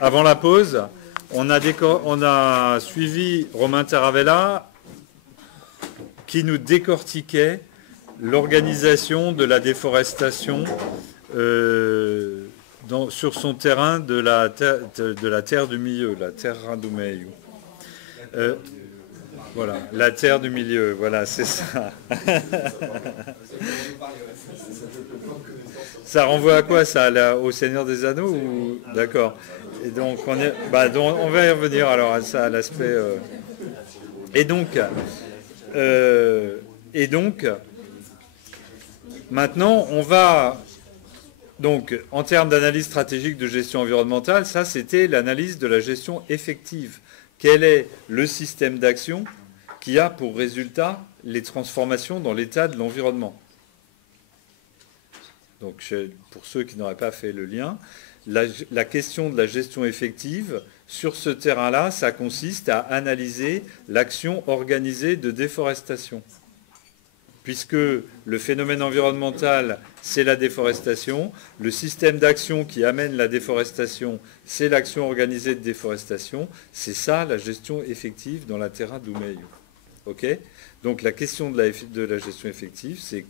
avant la pause, on a suivi Romain Taravella qui nous décortiquait l'organisation de la déforestation sur son terrain de la terre du milieu, la terra do meio. Voilà, la terre du milieu, voilà, c'est ça. Ça renvoie à quoi, ça, au Seigneur des Anneaux ou... D'accord. Et donc, on va y revenir alors à ça, à l'aspect... Et donc, maintenant, on va... Donc, en termes d'analyse stratégique de gestion environnementale, ça, c'était l'analyse de la gestion effective. Quel est le système d'action qui a pour résultat les transformations dans l'état de l'environnement? Donc, pour ceux qui n'auraient pas fait le lien, la question de la gestion effective, sur ce terrain-là, ça consiste à analyser l'action organisée de déforestation. Puisque le phénomène environnemental, c'est la déforestation, le système d'action qui amène la déforestation, c'est l'action organisée de déforestation, c'est ça la gestion effective dans la terra do meio. Ok ? Donc la question de la gestion effective, c'est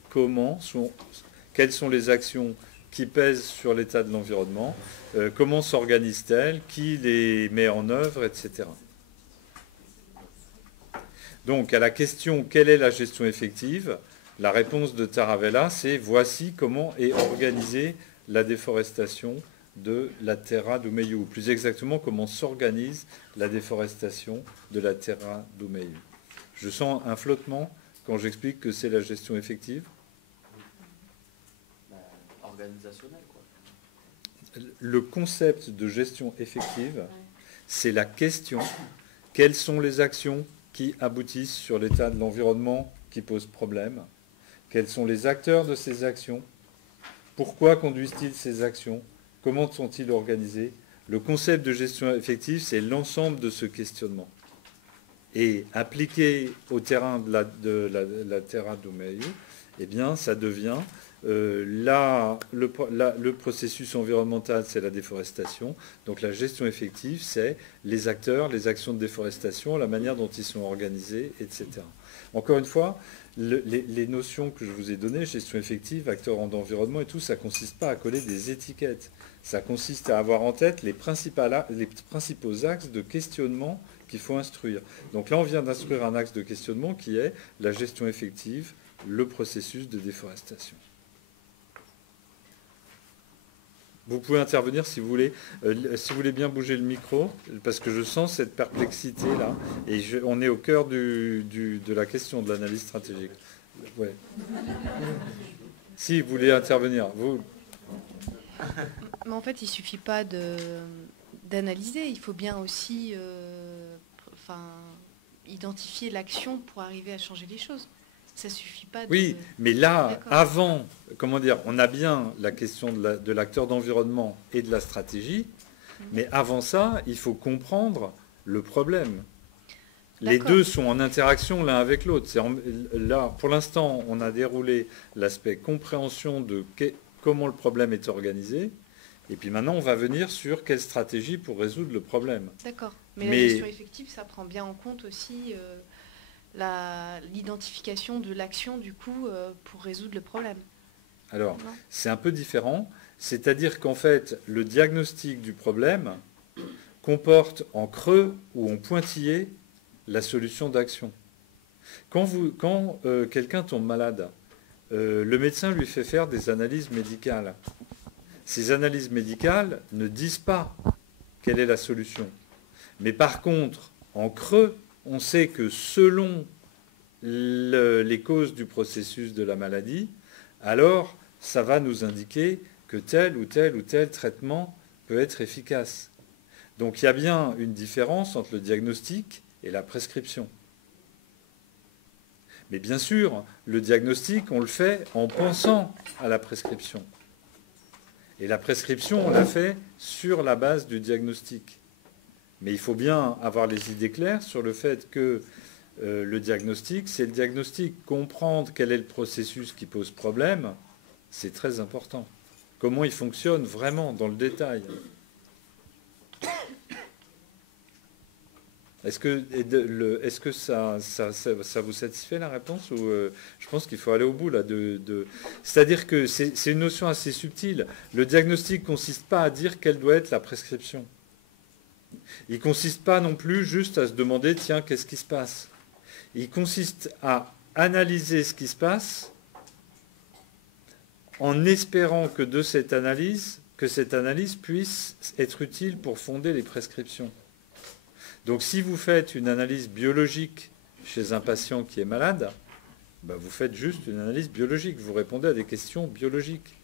quelles sont les actions qui pèsent sur l'état de l'environnement, comment s'organisent-elles, qui les met en œuvre, etc. Donc, à la question « Quelle est la gestion effective ?», la réponse de Taravella, c'est « Voici comment est organisée la déforestation de la terra do meio », ou plus exactement, comment s'organise la déforestation de la terra do meio. Je sens un flottement quand j'explique que c'est la gestion effective. Organisationnelle, quoi. Le concept de gestion effective, c'est la question « Quelles sont les actions qui aboutissent sur l'état de l'environnement qui pose problème? Quels sont les acteurs de ces actions? Pourquoi conduisent-ils ces actions? Comment sont-ils organisés ?» Le concept de gestion effective, c'est l'ensemble de ce questionnement. Et appliqué au terrain de la terra do meio, eh bien, ça devient le processus environnemental, c'est la déforestation. Donc la gestion effective, c'est les acteurs, les actions de déforestation, la manière dont ils sont organisés, etc. Encore une fois, les notions que je vous ai données, gestion effective, acteurs en environnement et tout, ça ne consiste pas à coller des étiquettes. Ça consiste à avoir en tête les principaux axes de questionnement qu'il faut instruire. Donc là, on vient d'instruire un axe de questionnement qui est la gestion effective, le processus de déforestation. Vous pouvez intervenir si vous voulez. Si vous voulez bien bouger le micro, parce que je sens cette perplexité-là. Et on est au cœur de la question de l'analyse stratégique. Ouais. Si vous voulez intervenir, vous. Mais en fait, il ne suffit pas d'analyser. Il faut bien aussi identifier l'action pour arriver à changer les choses. Ça suffit pas de... Oui, mais là, avant, comment dire, on a bien la question de l'acteur d'environnement et de la stratégie, mais avant ça, il faut comprendre le problème. Les deux sont en interaction l'un avec l'autre. Là, pour l'instant, on a déroulé l'aspect compréhension de comment le problème est organisé, et puis maintenant, on va venir sur quelle stratégie pour résoudre le problème. D'accord, mais la gestion effective, ça prend bien en compte aussi... l'identification de l'action, du coup, pour résoudre le problème. Alors, c'est un peu différent. C'est-à-dire qu'en fait, le diagnostic du problème comporte en creux ou en pointillé la solution d'action. Quand quelqu'un tombe malade, le médecin lui fait faire des analyses médicales. Ces analyses médicales ne disent pas quelle est la solution. Mais par contre, en creux, on sait que selon les causes du processus de la maladie, alors ça va nous indiquer que tel ou tel ou tel traitement peut être efficace. Donc il y a bien une différence entre le diagnostic et la prescription. Mais bien sûr, le diagnostic, on le fait en pensant à la prescription. Et la prescription, on la fait sur la base du diagnostic. Mais il faut bien avoir les idées claires sur le fait que le diagnostic, c'est le diagnostic. Comprendre quel est le processus qui pose problème, c'est très important. Comment il fonctionne vraiment dans le détail. Est-ce que ça vous satisfait la réponse ou je pense qu'il faut aller au bout là C'est-à-dire que c'est une notion assez subtile. Le diagnostic ne consiste pas à dire quelle doit être la prescription. Il ne consiste pas non plus juste à se demander tiens, qu'est-ce qui se passe. Il consiste à analyser ce qui se passe en espérant que cette analyse puisse être utile pour fonder les prescriptions. Donc si vous faites une analyse biologique chez un patient qui est malade, vous faites juste une analyse biologique, vous répondez à des questions biologiques.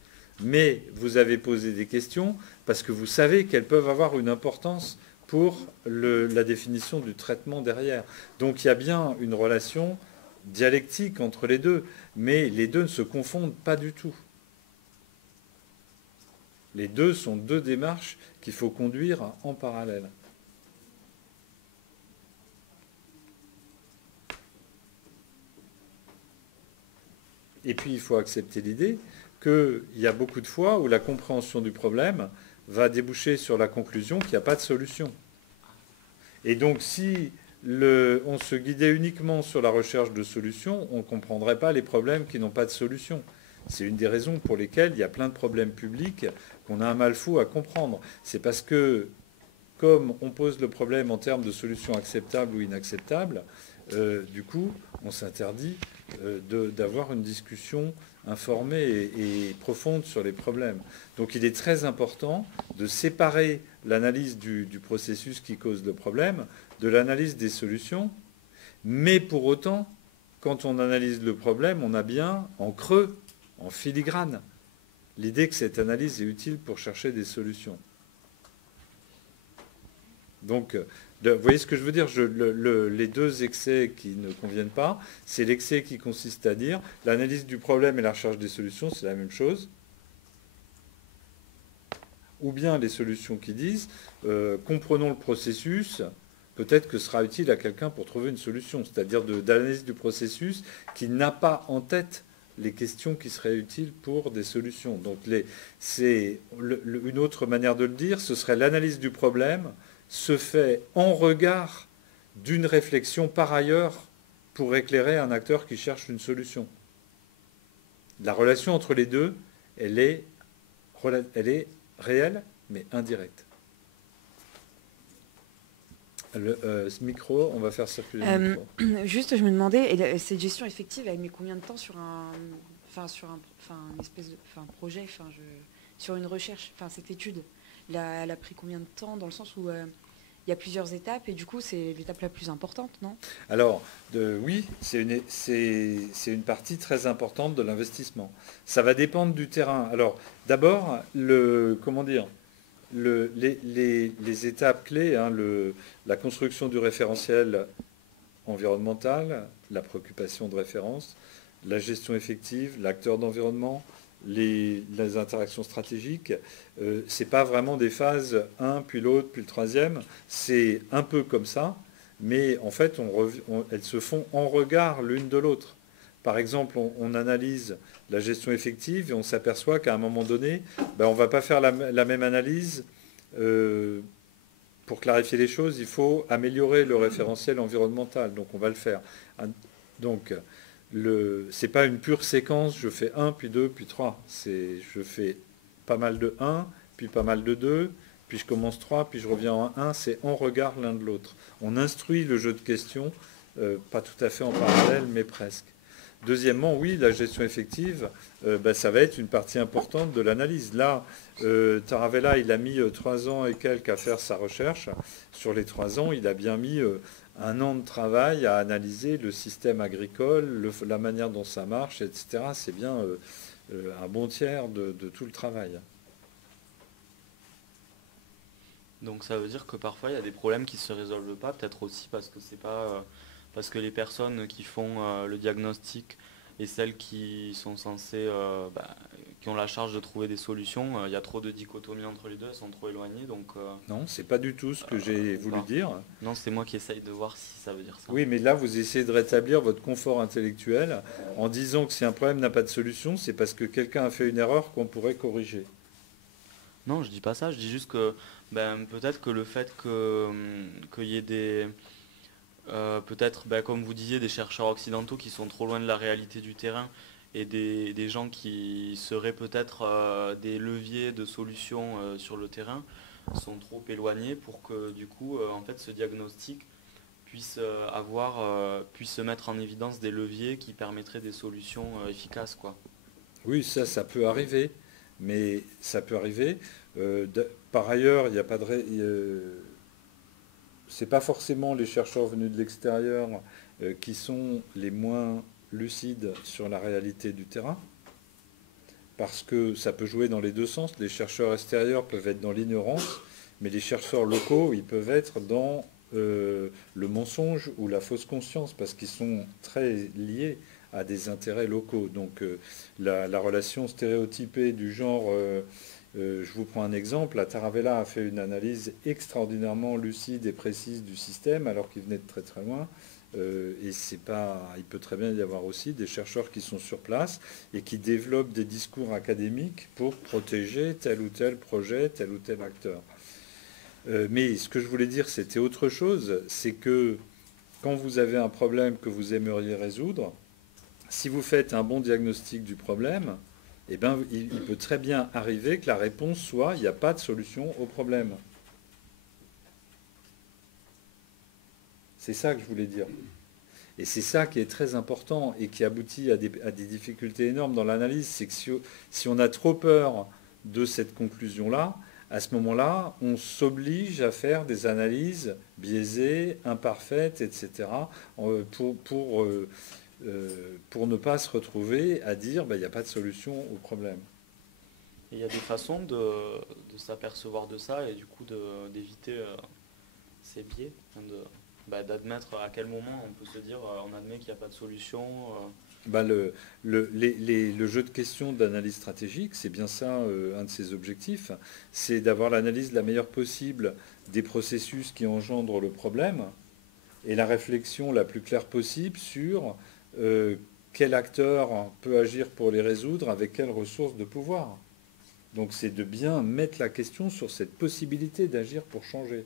Mais vous avez posé des questions parce que vous savez qu'elles peuvent avoir une importance pour la définition du traitement derrière. Donc il y a bien une relation dialectique entre les deux, mais les deux ne se confondent pas du tout. Les deux sont deux démarches qu'il faut conduire en parallèle. Et puis il faut accepter l'idée qu'il y a beaucoup de fois où la compréhension du problème va déboucher sur la conclusion qu'il n'y a pas de solution. Et donc si on se guidait uniquement sur la recherche de solutions, on ne comprendrait pas les problèmes qui n'ont pas de solution. C'est une des raisons pour lesquelles il y a plein de problèmes publics qu'on a un mal fou à comprendre. C'est parce que, comme on pose le problème en termes de solutions acceptables ou inacceptables, du coup, on s'interdit d'avoir une discussion informée et profonde sur les problèmes. Donc il est très important de séparer l'analyse du processus qui cause le problème de l'analyse des solutions, mais pour autant, quand on analyse le problème, on a bien en creux, en filigrane, l'idée que cette analyse est utile pour chercher des solutions. Donc, vous voyez ce que je veux dire, les deux excès qui ne conviennent pas, c'est l'excès qui consiste à dire l'analyse du problème et la recherche des solutions, c'est la même chose. Ou bien les solutions qui disent comprenons le processus, peut-être que ce sera utile à quelqu'un pour trouver une solution, c'est-à-dire d'analyse du processus qui n'a pas en tête les questions qui seraient utiles pour des solutions. Donc une autre manière de le dire, ce serait l'analyse du problème se fait en regard d'une réflexion par ailleurs pour éclairer un acteur qui cherche une solution. La relation entre les deux, elle est réelle, mais indirecte. Ce micro, on va faire circuler le micro. Juste, je me demandais, cette gestion effective, elle met combien de temps sur un projet, sur une recherche, cette étude, elle a pris combien de temps, dans le sens où il y a plusieurs étapes et du coup c'est l'étape la plus importante, non? Alors, oui, c'est une partie très importante de l'investissement. Ça va dépendre du terrain. Alors, d'abord, les étapes clés, la construction du référentiel environnemental, la préoccupation de référence, la gestion effective, l'acteur d'environnement, les interactions stratégiques, ce n'est pas vraiment des phases 1, puis l'autre, puis le troisième. C'est un peu comme ça, mais en fait, elles se font en regard l'une de l'autre. Par exemple, on analyse la gestion effective et on s'aperçoit qu'à un moment donné, on ne va pas faire la même analyse. Pour clarifier les choses, il faut améliorer le référentiel environnemental. Donc on va le faire. Donc ce n'est pas une pure séquence, je fais 1, puis 2, puis 3. Je fais pas mal de 1, puis pas mal de 2, puis je commence 3, puis je reviens en 1. C'est en regard l'un de l'autre. On instruit le jeu de questions, pas tout à fait en parallèle, mais presque. Deuxièmement, oui, la gestion effective, ça va être une partie importante de l'analyse. Là, Taravella, il a mis 3 ans et quelques à faire sa recherche. Sur les 3 ans, il a bien mis 1 an de travail à analyser le système agricole, la manière dont ça marche, etc. C'est bien un bon tiers de tout le travail. Donc ça veut dire que parfois il y a des problèmes qui ne se résolvent pas, peut-être aussi parce que c'est pas parce que les personnes qui font le diagnostic et celles qui sont censées, qui ont la charge de trouver des solutions, il y a trop de dichotomie entre les deux, elles sont trop éloignées. Donc, non, c'est pas du tout ce que j'ai voulu dire. Non, c'est moi qui essaye de voir si ça veut dire ça. Oui, mais là, vous essayez de rétablir votre confort intellectuel en disant que si un problème n'a pas de solution, c'est parce que quelqu'un a fait une erreur qu'on pourrait corriger. Non, je dis pas ça, je dis juste que peut-être que le fait qu'il y ait peut-être, comme vous disiez, des chercheurs occidentaux qui sont trop loin de la réalité du terrain et des gens qui seraient peut-être des leviers de solutions sur le terrain sont trop éloignés pour que du coup en fait ce diagnostic puisse se mettre en évidence des leviers qui permettraient des solutions efficaces, quoi. Oui, ça peut arriver, mais ça peut arriver. Par ailleurs, il n'y a pas de... c'est pas forcément les chercheurs venus de l'extérieur qui sont les moins lucides sur la réalité du terrain, parce que ça peut jouer dans les deux sens. Les chercheurs extérieurs peuvent être dans l'ignorance, mais les chercheurs locaux, ils peuvent être dans le mensonge ou la fausse conscience, parce qu'ils sont très liés à des intérêts locaux. Donc la relation stéréotypée du genre, je vous prends un exemple, la Taravella a fait une analyse extraordinairement lucide et précise du système, alors qu'il venait de très très loin. Et c'est pas, il peut très bien y avoir aussi des chercheurs qui sont sur place et qui développent des discours académiques pour protéger tel ou tel projet, tel ou tel acteur. Mais ce que je voulais dire, c'était autre chose, c'est que quand vous avez un problème que vous aimeriez résoudre, si vous faites un bon diagnostic du problème, eh ben, il peut très bien arriver que la réponse soit il n'y a pas de solution au problème. C'est ça que je voulais dire. Et c'est ça qui est très important et qui aboutit à des difficultés énormes dans l'analyse. C'est que si on a trop peur de cette conclusion-là, à ce moment-là, on s'oblige à faire des analyses biaisées, imparfaites, etc., pour ne pas se retrouver à dire il n'y a pas de solution au problème. Et il y a des façons de s'apercevoir de ça et du coup d'éviter ces biais, d'admettre à quel moment on peut se dire on admet qu'il n'y a pas de solution. Le jeu de questions d'analyse stratégique, c'est bien ça un de ses objectifs, c'est d'avoir l'analyse la meilleure possible des processus qui engendrent le problème et la réflexion la plus claire possible sur quel acteur peut agir pour les résoudre avec quelles ressources de pouvoir. Donc c'est de bien mettre la question sur cette possibilité d'agir pour changer.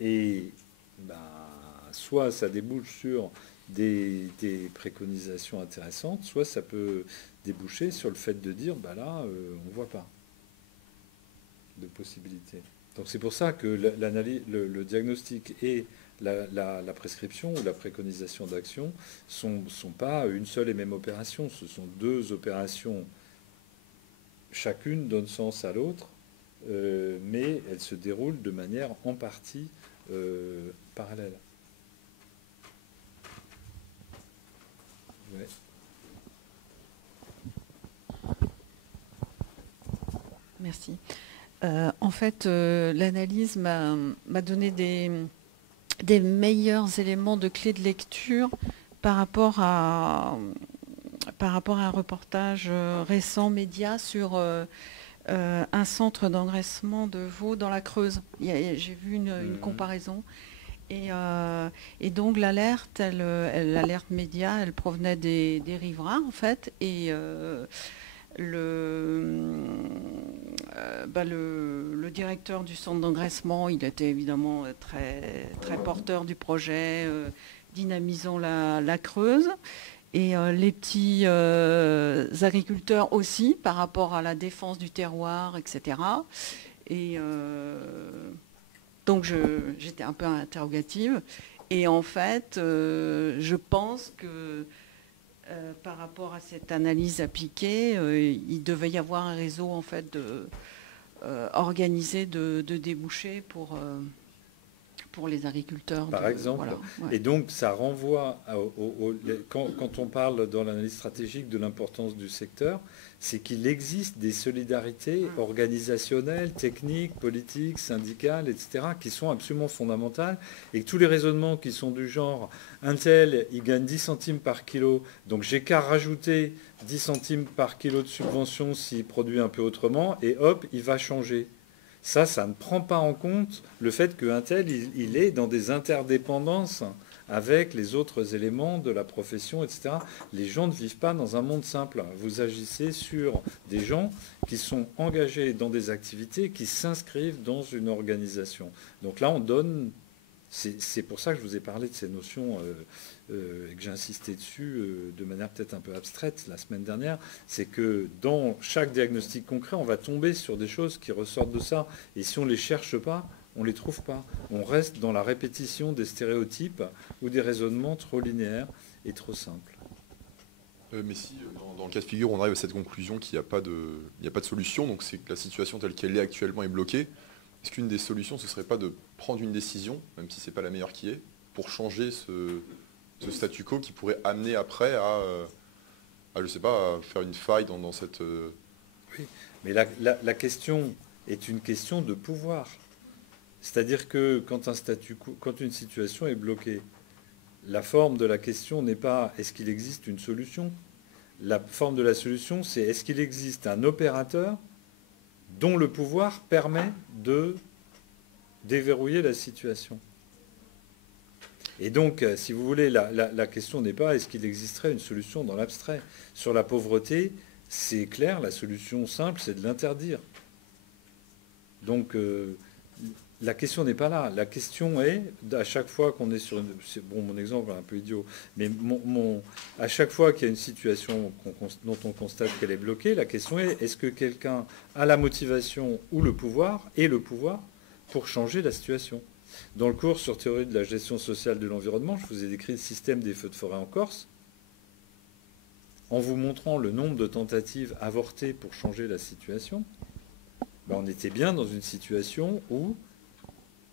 Et soit ça débouche sur des préconisations intéressantes, soit ça peut déboucher sur le fait de dire on ne voit pas de possibilité. Donc c'est pour ça que le diagnostic et la prescription ou la préconisation d'action sont pas une seule et même opération, ce sont deux opérations, chacune donne sens à l'autre, mais elles se déroulent de manière en partie parallèle. Ouais. Merci. En fait, l'analyse m'a donné des meilleurs éléments de clé de lecture par rapport à un reportage récent média sur un centre d'engraissement de veaux dans la Creuse. J'ai vu une comparaison. Et donc l'alerte, l'alerte média, elle provenait des riverains en fait. Et le directeur du centre d'engraissement, il était évidemment très, très porteur du projet Dynamisons la Creuse. Et les petits agriculteurs aussi, par rapport à la défense du terroir, etc. Et donc j'étais un peu interrogative. Et en fait, je pense que par rapport à cette analyse appliquée, il devait y avoir un réseau en fait organisé de débouchés pour les agriculteurs. Par exemple. Voilà, ouais. Et donc, ça renvoie, quand on parle dans l'analyse stratégique de l'importance du secteur, c'est qu'il existe des solidarités organisationnelles, techniques, politiques, syndicales, etc., qui sont absolument fondamentales, et que tous les raisonnements qui sont du genre, un tel, il gagne 10 centimes par kilo, donc j'ai qu'à rajouter 10 centimes par kilo de subvention s'il produit un peu autrement, et hop, il va changer. Ça ne prend pas en compte le fait qu'un tel, il est dans des interdépendances avec les autres éléments de la profession, etc. Les gens ne vivent pas dans un monde simple. Vous agissez sur des gens qui sont engagés dans des activités qui s'inscrivent dans une organisation. Donc là, on donne C'est pour ça que je vous ai parlé de ces notions et que j'ai insisté dessus de manière peut-être un peu abstraite la semaine dernière. C'est que dans chaque diagnostic concret, on va tomber sur des choses qui ressortent de ça. Et si on ne les cherche pas, on ne les trouve pas. On reste dans la répétition des stéréotypes ou des raisonnements trop linéaires et trop simples. Mais si, dans le cas de figure, on arrive à cette conclusion qu'il n'y a pas de solution, donc c'est que la situation telle qu'elle est actuellement est bloquée, est-ce qu'une des solutions, ce ne serait pas de prendre une décision, même si ce n'est pas la meilleure qui est, pour changer ce statu quo qui pourrait amener après à je sais pas, à faire une faille dans cette... Oui, mais la question est une question de pouvoir. C'est-à-dire que quand une situation est bloquée, la forme de la question n'est pas est-ce qu'il existe une solution. La forme de la solution, c'est est-ce qu'il existe un opérateur dont le pouvoir permet de déverrouiller la situation. Et donc, si vous voulez, la question n'est pas est-ce qu'il existerait une solution dans l'abstrait. Sur la pauvreté, c'est clair, la solution simple, c'est de l'interdire. Donc, la question n'est pas là. La question est, à chaque fois qu'on est sur mon exemple est un peu idiot, mais à chaque fois qu'il y a une situation dont on constate qu'elle est bloquée, la question est, est-ce que quelqu'un a la motivation ou le pouvoir, pour changer la situation? Dans le cours sur théorie de la gestion sociale de l'environnement, je vous ai décrit le système des feux de forêt en Corse, en vous montrant le nombre de tentatives avortées pour changer la situation. On était bien dans une situation où,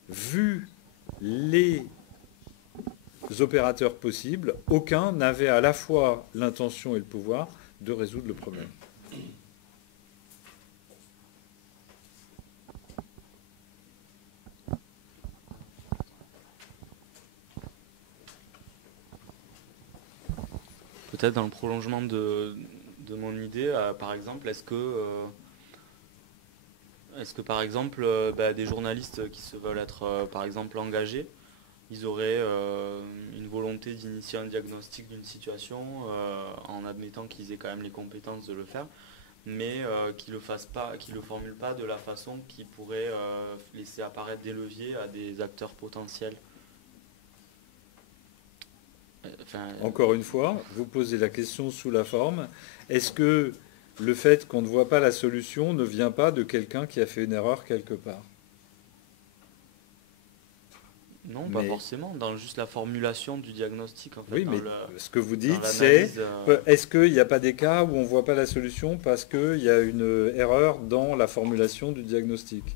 vu les opérateurs possibles, aucun n'avait à la fois l'intention et le pouvoir de résoudre le problème. Peut-être dans le prolongement de mon idée, par exemple, est-ce que par exemple, des journalistes qui se veulent être, par exemple, engagés, ils auraient une volonté d'initier un diagnostic d'une situation en admettant qu'ils aient quand même les compétences de le faire, mais qu'ils le formulent pas de la façon qui pourrait laisser apparaître des leviers à des acteurs potentiels. Encore une fois, vous posez la question sous la forme, est-ce que le fait qu'on ne voit pas la solution ne vient pas de quelqu'un qui a fait une erreur quelque part? Non, pas forcément, dans juste la formulation du diagnostic. En fait, oui, mais ce que vous dites, c'est est-ce qu'il n'y a pas des cas où on ne voit pas la solution parce qu'il y a une erreur dans la formulation du diagnostic?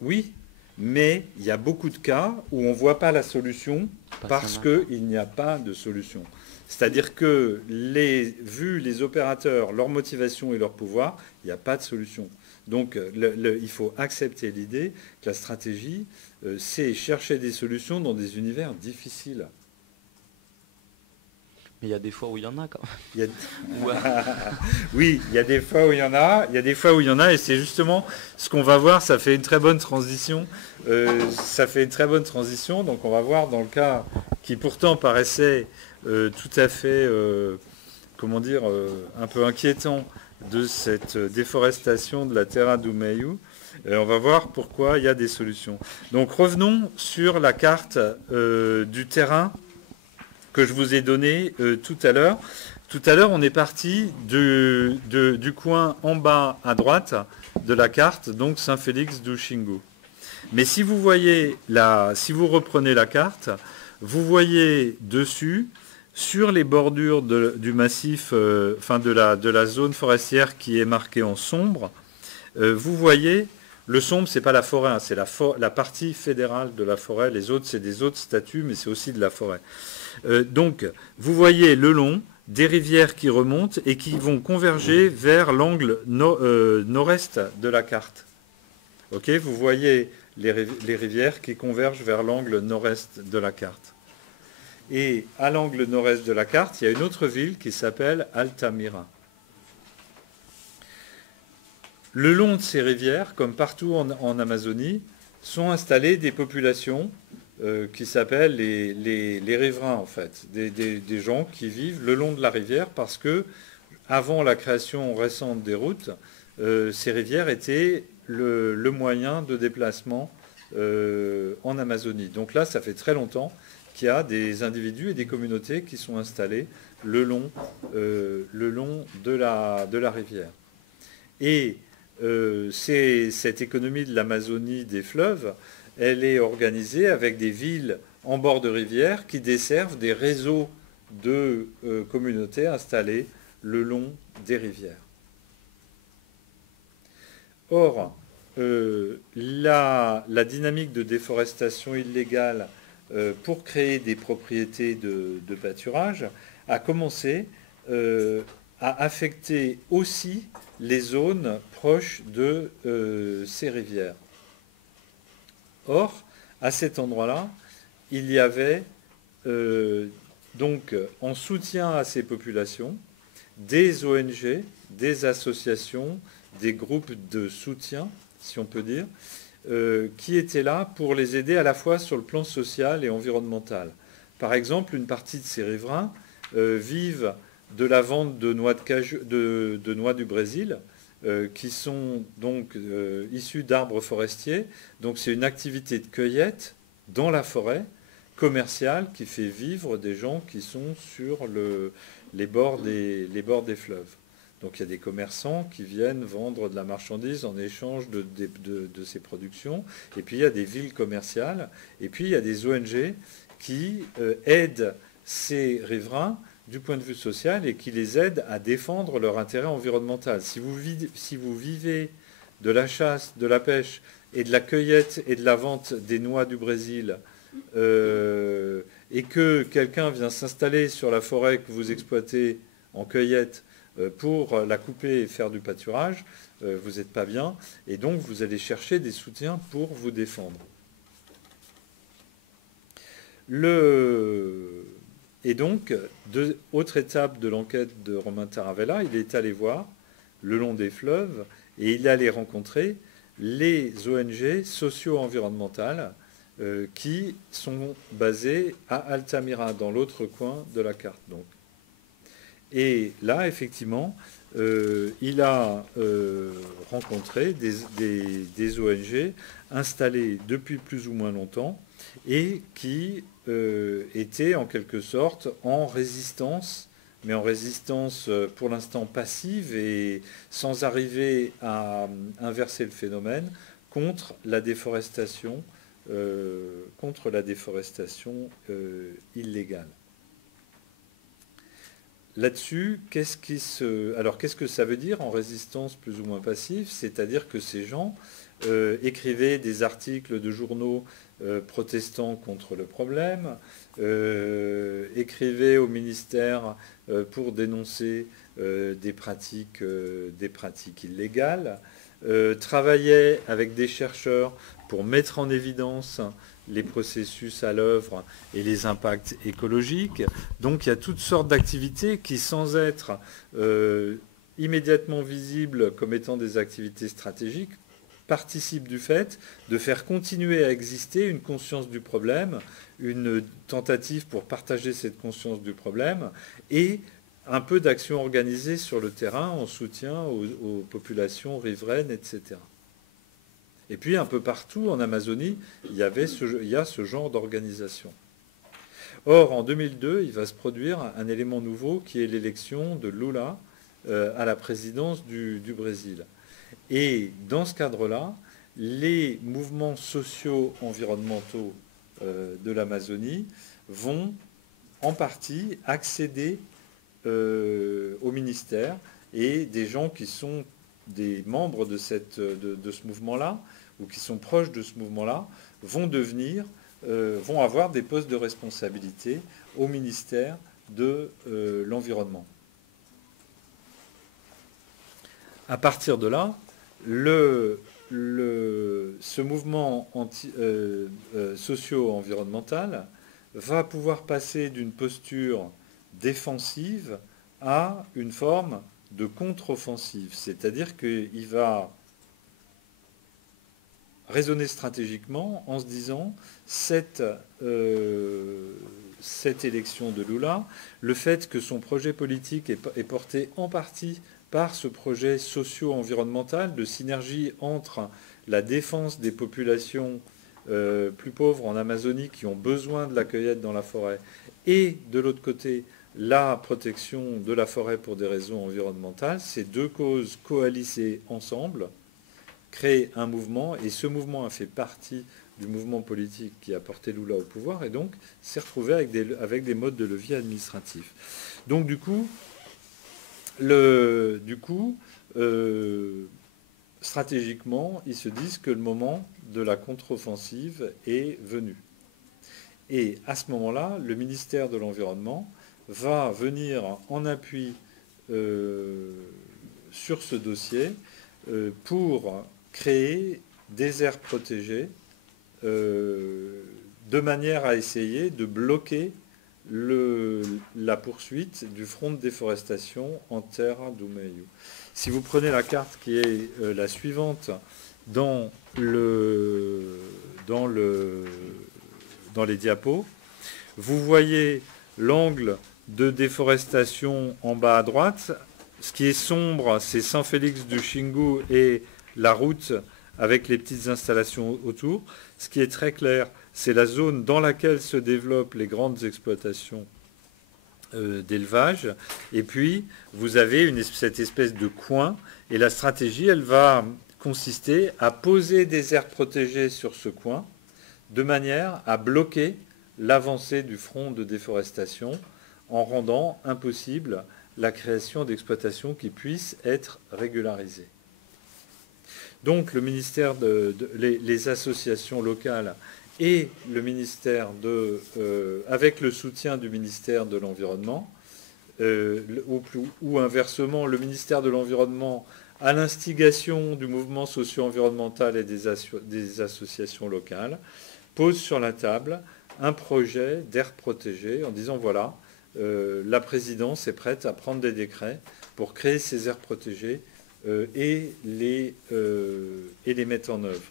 Oui, mais il y a beaucoup de cas où on ne voit pas la solution parce qu'il n'y a pas de solution. C'est-à-dire que, vu les opérateurs, leur motivation et leur pouvoir, il n'y a pas de solution. Donc il faut accepter l'idée que la stratégie, c'est chercher des solutions dans des univers difficiles. Mais il y a des fois où il y en a quand même. Oui, il y a des fois où il y en a, et c'est justement ce qu'on va voir, ça fait une très bonne transition. Donc on va voir dans le cas qui pourtant paraissait tout à fait, un peu inquiétant de cette déforestation de la Terra do Meio. On va voir pourquoi il y a des solutions. Donc revenons sur la carte du terrain que je vous ai donné tout à l'heure. Tout à l'heure, on est parti du coin en bas à droite de la carte, donc Saint-Félix du Xingu. Mais si vous reprenez la carte, vous voyez dessus, sur les bordures du massif, de la zone forestière qui est marquée en sombre, vous voyez, le sombre, c'est pas la forêt, hein, c'est la partie fédérale de la forêt. Les autres, c'est des autres statuts, mais c'est aussi de la forêt. Donc, vous voyez le long des rivières qui remontent et qui vont converger vers l'angle nord-est de la carte. Ok, vous voyez les rivières qui convergent vers l'angle nord-est de la carte. Et à l'angle nord-est de la carte, il y a une autre ville qui s'appelle Altamira. Le long de ces rivières, comme partout en Amazonie, sont installées des populations qui s'appellent les riverains, en fait. Des gens qui vivent le long de la rivière parce que, avant la création récente des routes, ces rivières étaient le moyen de déplacement en Amazonie. Donc là, ça fait très longtemps qu'il y a des individus et des communautés qui sont installés le long de la rivière. Et cette économie de l'Amazonie des fleuves, elle est organisée avec des villes en bord de rivière qui desservent des réseaux de communautés installées le long des rivières. Or, la dynamique de déforestation illégale pour créer des propriétés de pâturage a commencé à affecter aussi les zones proches de ces rivières. Or, à cet endroit-là, il y avait donc en soutien à ces populations des ONG, des associations, des groupes de soutien, si on peut dire, qui étaient là pour les aider à la fois sur le plan social et environnemental. Par exemple, une partie de ces riverains vivent de la vente de noix, de noix du Brésil, qui sont donc issus d'arbres forestiers. Donc c'est une activité de cueillette dans la forêt commerciale qui fait vivre des gens qui sont sur les bords des fleuves. Donc il y a des commerçants qui viennent vendre de la marchandise en échange de ces productions. Et puis il y a des villes commerciales. Et puis il y a des ONG qui aident ces riverains du point de vue social et qui les aident à défendre leur intérêt environnemental. Si vous vivez de la chasse, de la pêche et de la cueillette et de la vente des noix du Brésil et que quelqu'un vient s'installer sur la forêt que vous exploitez en cueillette pour la couper et faire du pâturage, vous n'êtes pas bien, et donc vous allez chercher des soutiens pour vous défendre. Et donc, autre étape de l'enquête de Romain Taravella, il est allé voir le long des fleuves et il est allé rencontrer les ONG socio-environnementales qui sont basées à Altamira, dans l'autre coin de la carte. Donc. Et là, effectivement, il a rencontré des ONG installées depuis plus ou moins longtemps et qui étaient en quelque sorte en résistance, mais en résistance pour l'instant passive et sans arriver à inverser le phénomène contre la déforestation illégale. Là-dessus, qu'est-ce que ça veut dire en résistance plus ou moins passive? C'est-à-dire que ces gens écrivaient des articles de journaux protestant contre le problème, écrivaient au ministère pour dénoncer des pratiques illégales, travaillaient avec des chercheurs pour mettre en évidence les processus à l'œuvre et les impacts écologiques. Donc il y a toutes sortes d'activités qui, sans être immédiatement visibles comme étant des activités stratégiques, participent du fait de faire continuer à exister une conscience du problème, une tentative pour partager cette conscience du problème et un peu d'action organisée sur le terrain en soutien aux populations riveraines, etc. Et puis un peu partout en Amazonie, il y a ce genre d'organisation. Or, en 2002, il va se produire un élément nouveau qui est l'élection de Lula à la présidence du Brésil. Et dans ce cadre-là, les mouvements sociaux environnementaux de l'Amazonie vont en partie accéder au ministère et des gens qui sont des membres de ce mouvement-là ou qui sont proches de ce mouvement-là vont avoir des postes de responsabilité au ministère de l'Environnement. À partir de là, ce mouvement socio-environnemental va pouvoir passer d'une posture défensive à une forme de contre-offensive. C'est-à-dire qu'il va raisonner stratégiquement en se disant cette élection de Lula, le fait que son projet politique est porté en partie par ce projet socio-environnemental de synergie entre la défense des populations plus pauvres en Amazonie qui ont besoin de la cueillette dans la forêt, et de l'autre côté, la protection de la forêt pour des raisons environnementales, ces deux causes coalisées ensemble créent un mouvement, et ce mouvement a fait partie du mouvement politique qui a porté Lula au pouvoir, et donc s'est retrouvé avec des modes de levier administratif. Donc du coup, stratégiquement, ils se disent que le moment de la contre-offensive est venu. Et à ce moment-là, le ministère de l'Environnement va venir en appui sur ce dossier pour créer des aires protégées de manière à essayer de bloquer la poursuite du front de déforestation en Terra do Meio. Si vous prenez la carte qui est la suivante dans les diapos, vous voyez l'angle de déforestation en bas à droite. Ce qui est sombre, c'est Saint-Félix du Xingu et la route avec les petites installations autour. Ce qui est très clair, c'est la zone dans laquelle se développent les grandes exploitations d'élevage. Et puis, vous avez cette espèce de coin. Et la stratégie, elle va consister à poser des aires protégées sur ce coin, de manière à bloquer l'avancée du front de déforestation en rendant impossible la création d'exploitations qui puissent être régularisées. Donc le ministère les associations locales et le ministère avec le soutien du ministère de l'Environnement, ou inversement, le ministère de l'Environnement à l'instigation du mouvement socio-environnemental et des associations locales, pose sur la table un projet d'aire protégée en disant voilà, la présidence est prête à prendre des décrets pour créer ces aires protégées et les mettre en œuvre.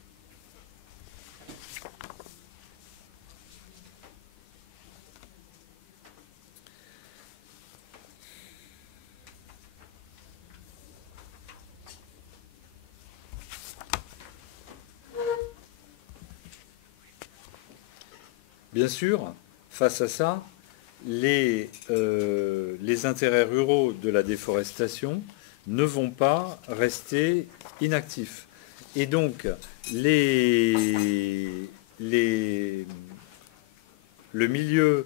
Bien sûr, face à ça, les intérêts ruraux de la déforestation ne vont pas rester inactifs. Et donc, le milieu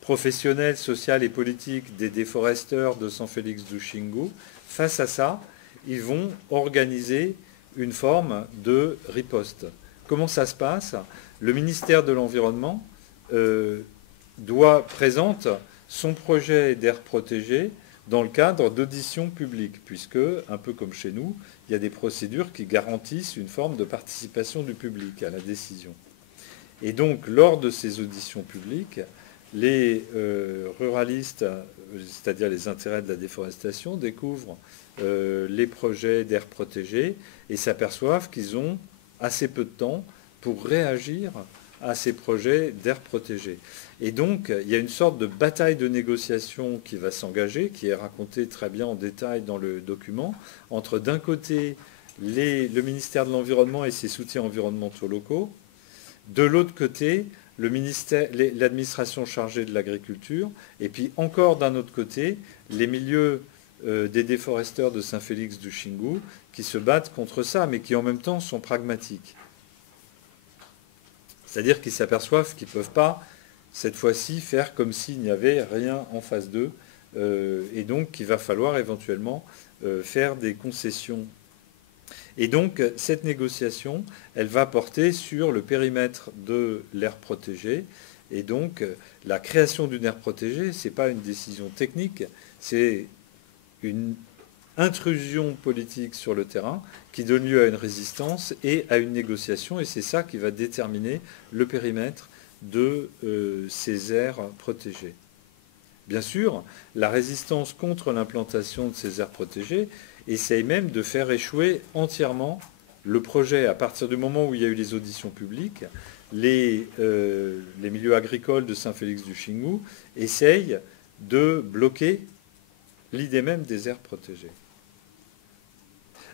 professionnel, social et politique des déforesteurs de Saint-Félix du Xingu, face à ça, ils vont organiser une forme de riposte. Comment ça se passe ? Le ministère de l'Environnement présente son projet d'aire protégée dans le cadre d'auditions publiques, puisque, un peu comme chez nous, il y a des procédures qui garantissent une forme de participation du public à la décision. Et donc, lors de ces auditions publiques, les ruralistes, c'est-à-dire les intérêts de la déforestation, découvrent les projets d'aire protégée et s'aperçoivent qu'ils ont assez peu de temps pour réagir à ces projets d'aire protégée. Et donc, il y a une sorte de bataille de négociation qui va s'engager, qui est racontée très bien en détail dans le document, entre d'un côté le ministère de l'Environnement et ses soutiens environnementaux locaux, de l'autre côté l'administration chargée de l'agriculture, et puis encore d'un autre côté les milieux des déforesteurs de Saint-Félix du Xingu qui se battent contre ça, mais qui en même temps sont pragmatiques. C'est-à-dire qu'ils s'aperçoivent qu'ils ne peuvent pas, cette fois-ci, faire comme s'il n'y avait rien en face d'eux, et donc qu'il va falloir éventuellement faire des concessions. Et donc, cette négociation, elle va porter sur le périmètre de l'aire protégée, et donc la création d'une aire protégée, ce n'est pas une décision technique, c'est une intrusion politique sur le terrain qui donne lieu à une résistance et à une négociation, et c'est ça qui va déterminer le périmètre de ces aires protégées. Bien sûr, la résistance contre l'implantation de ces aires protégées essaye même de faire échouer entièrement le projet. À partir du moment où il y a eu les auditions publiques, les milieux agricoles de Saint-Félix du Xingu essayent de bloquer l'idée même des aires protégées.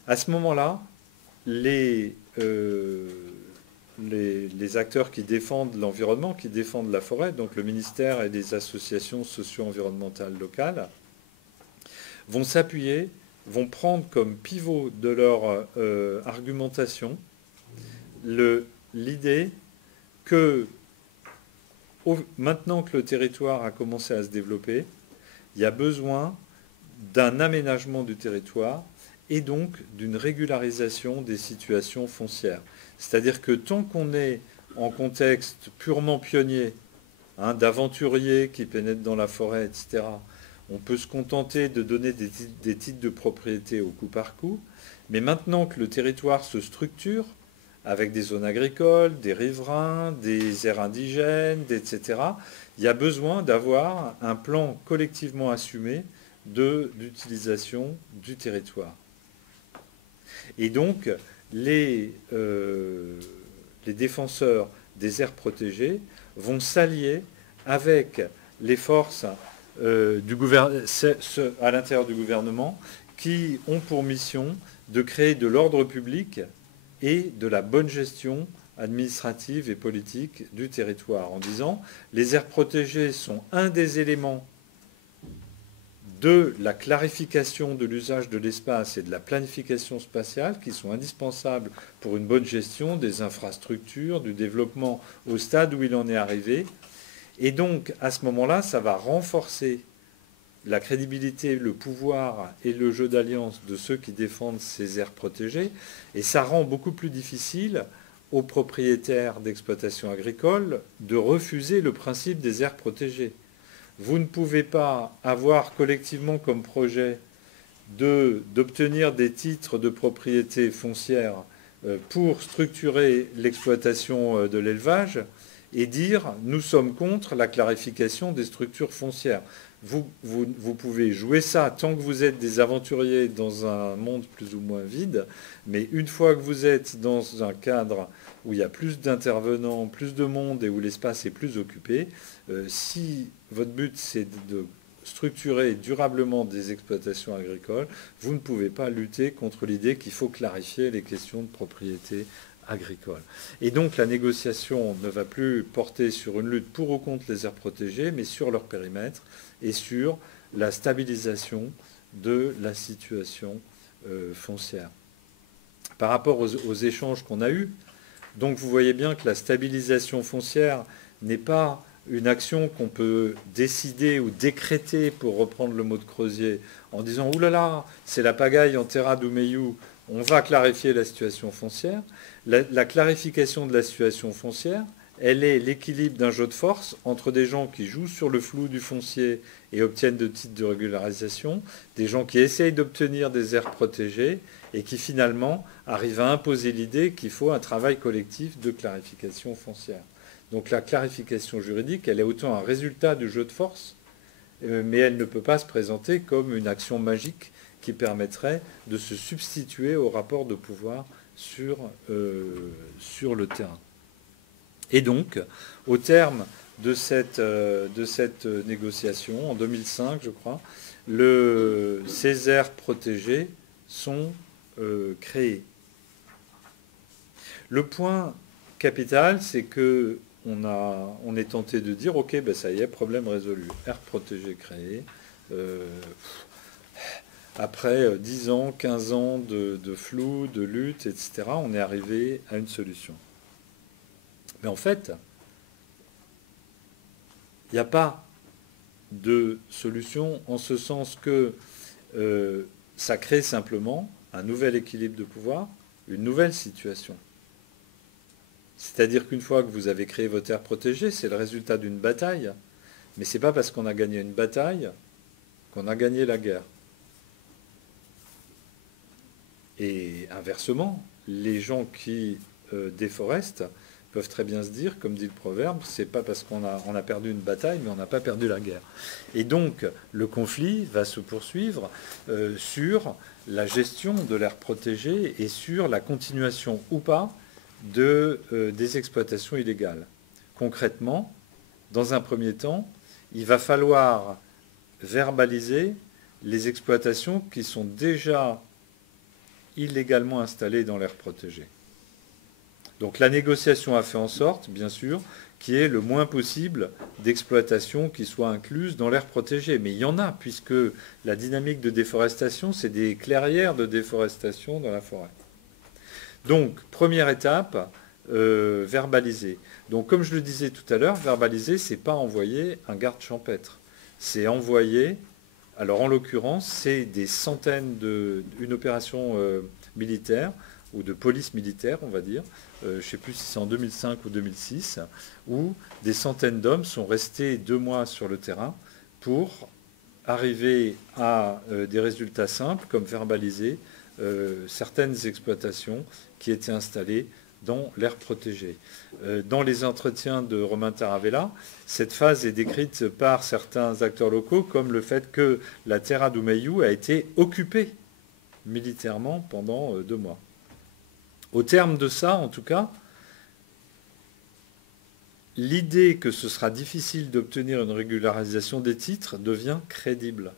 À ce moment-là, les les acteurs qui défendent l'environnement, qui défendent la forêt, donc le ministère et les associations socio-environnementales locales, vont s'appuyer, vont prendre comme pivot de leur argumentation l'idée que maintenant que le territoire a commencé à se développer, il y a besoin d'un aménagement du territoire et donc d'une régularisation des situations foncières. C'est-à-dire que tant qu'on est en contexte purement pionnier, d'aventuriers qui pénètrent dans la forêt, etc., on peut se contenter de donner des titres de propriété au coup par coup, mais maintenant que le territoire se structure, avec des zones agricoles, des riverains, des aires indigènes, etc., il y a besoin d'avoir un plan collectivement assumé d'utilisation du territoire. Et donc, les défenseurs des aires protégées vont s'allier avec les forces à l'intérieur du gouvernement qui ont pour mission de créer de l'ordre public et de la bonne gestion administrative et politique du territoire, en disant les aires protégées sont un des éléments de la clarification de l'usage de l'espace et de la planification spatiale qui sont indispensables pour une bonne gestion des infrastructures, du développement au stade où il en est arrivé. Et donc, à ce moment-là, ça va renforcer la crédibilité, le pouvoir et le jeu d'alliance de ceux qui défendent ces aires protégées. Et ça rend beaucoup plus difficile aux propriétaires d'exploitations agricoles de refuser le principe des aires protégées. Vous ne pouvez pas avoir collectivement comme projet d'obtenir des titres de propriété foncière pour structurer l'exploitation de l'élevage et dire nous sommes contre la clarification des structures foncières. Vous pouvez jouer ça tant que vous êtes des aventuriers dans un monde plus ou moins vide, mais une fois que vous êtes dans un cadre où il y a plus d'intervenants, plus de monde et où l'espace est plus occupé, si votre but c'est de structurer durablement des exploitations agricoles, vous ne pouvez pas lutter contre l'idée qu'il faut clarifier les questions de propriété agricole. Et donc la négociation ne va plus porter sur une lutte pour ou contre les aires protégées, mais sur leur périmètre et sur la stabilisation de la situation foncière. Par rapport aux échanges qu'on a eus, donc vous voyez bien que la stabilisation foncière n'est pas une action qu'on peut décider ou décréter, pour reprendre le mot de Crozier, en disant « Ouh là là, c'est la pagaille en terra d'Oumeyou, on va clarifier la situation foncière ». La clarification de la situation foncière, elle est l'équilibre d'un jeu de force entre des gens qui jouent sur le flou du foncier et obtiennent de titres de régularisation, des gens qui essayent d'obtenir des aires protégées et qui finalement arrivent à imposer l'idée qu'il faut un travail collectif de clarification foncière. Donc la clarification juridique, elle est autant un résultat du jeu de force, mais elle ne peut pas se présenter comme une action magique qui permettrait de se substituer au rapport de pouvoir sur le terrain. Et donc, au terme de cette négociation, en 2005, je crois, ces aires protégées sont créées. Le point capital, c'est que on est tenté de dire, ok, ben ça y est, problème résolu, aires protégées créées. Après 10 ans, 15 ans de flou, de lutte, etc., on est arrivé à une solution. Mais en fait, il n'y a pas de solution en ce sens que ça crée simplement un nouvel équilibre de pouvoir, une nouvelle situation. C'est-à-dire qu'une fois que vous avez créé votre aire protégée, c'est le résultat d'une bataille, mais ce n'est pas parce qu'on a gagné une bataille qu'on a gagné la guerre. Et inversement, les gens qui déforestent peuvent très bien se dire, comme dit le proverbe, c'est pas parce qu'on a perdu une bataille, mais on n'a pas perdu la guerre. Et donc, le conflit va se poursuivre sur la gestion de l'aire protégée et sur la continuation ou pas des exploitations illégales. Concrètement, dans un premier temps, il va falloir verbaliser les exploitations qui sont déjà illégalement installées dans l'aire protégée. Donc la négociation a fait en sorte, bien sûr, qu'il y ait le moins possible d'exploitation qui soit incluse dans l'aire protégée. Mais il y en a, puisque la dynamique de déforestation, c'est des clairières de déforestation dans la forêt. Donc, première étape, verbaliser. Donc, comme je le disais tout à l'heure, verbaliser, c'est pas envoyer un garde champêtre. C'est envoyer, alors en l'occurrence, c'est des centaines une opération militaire, ou de police militaire, on va dire, je ne sais plus si c'est en 2005 ou 2006, où des centaines d'hommes sont restés 2 mois sur le terrain pour arriver à des résultats simples, comme verbaliser certaines exploitations qui étaient installées dans l'aire protégée. Dans les entretiens de Romain Taravella, cette phase est décrite par certains acteurs locaux comme le fait que la Terra do Meio a été occupée militairement pendant 2 mois. Au terme de ça, en tout cas, l'idée que ce sera difficile d'obtenir une régularisation des titres devient crédible.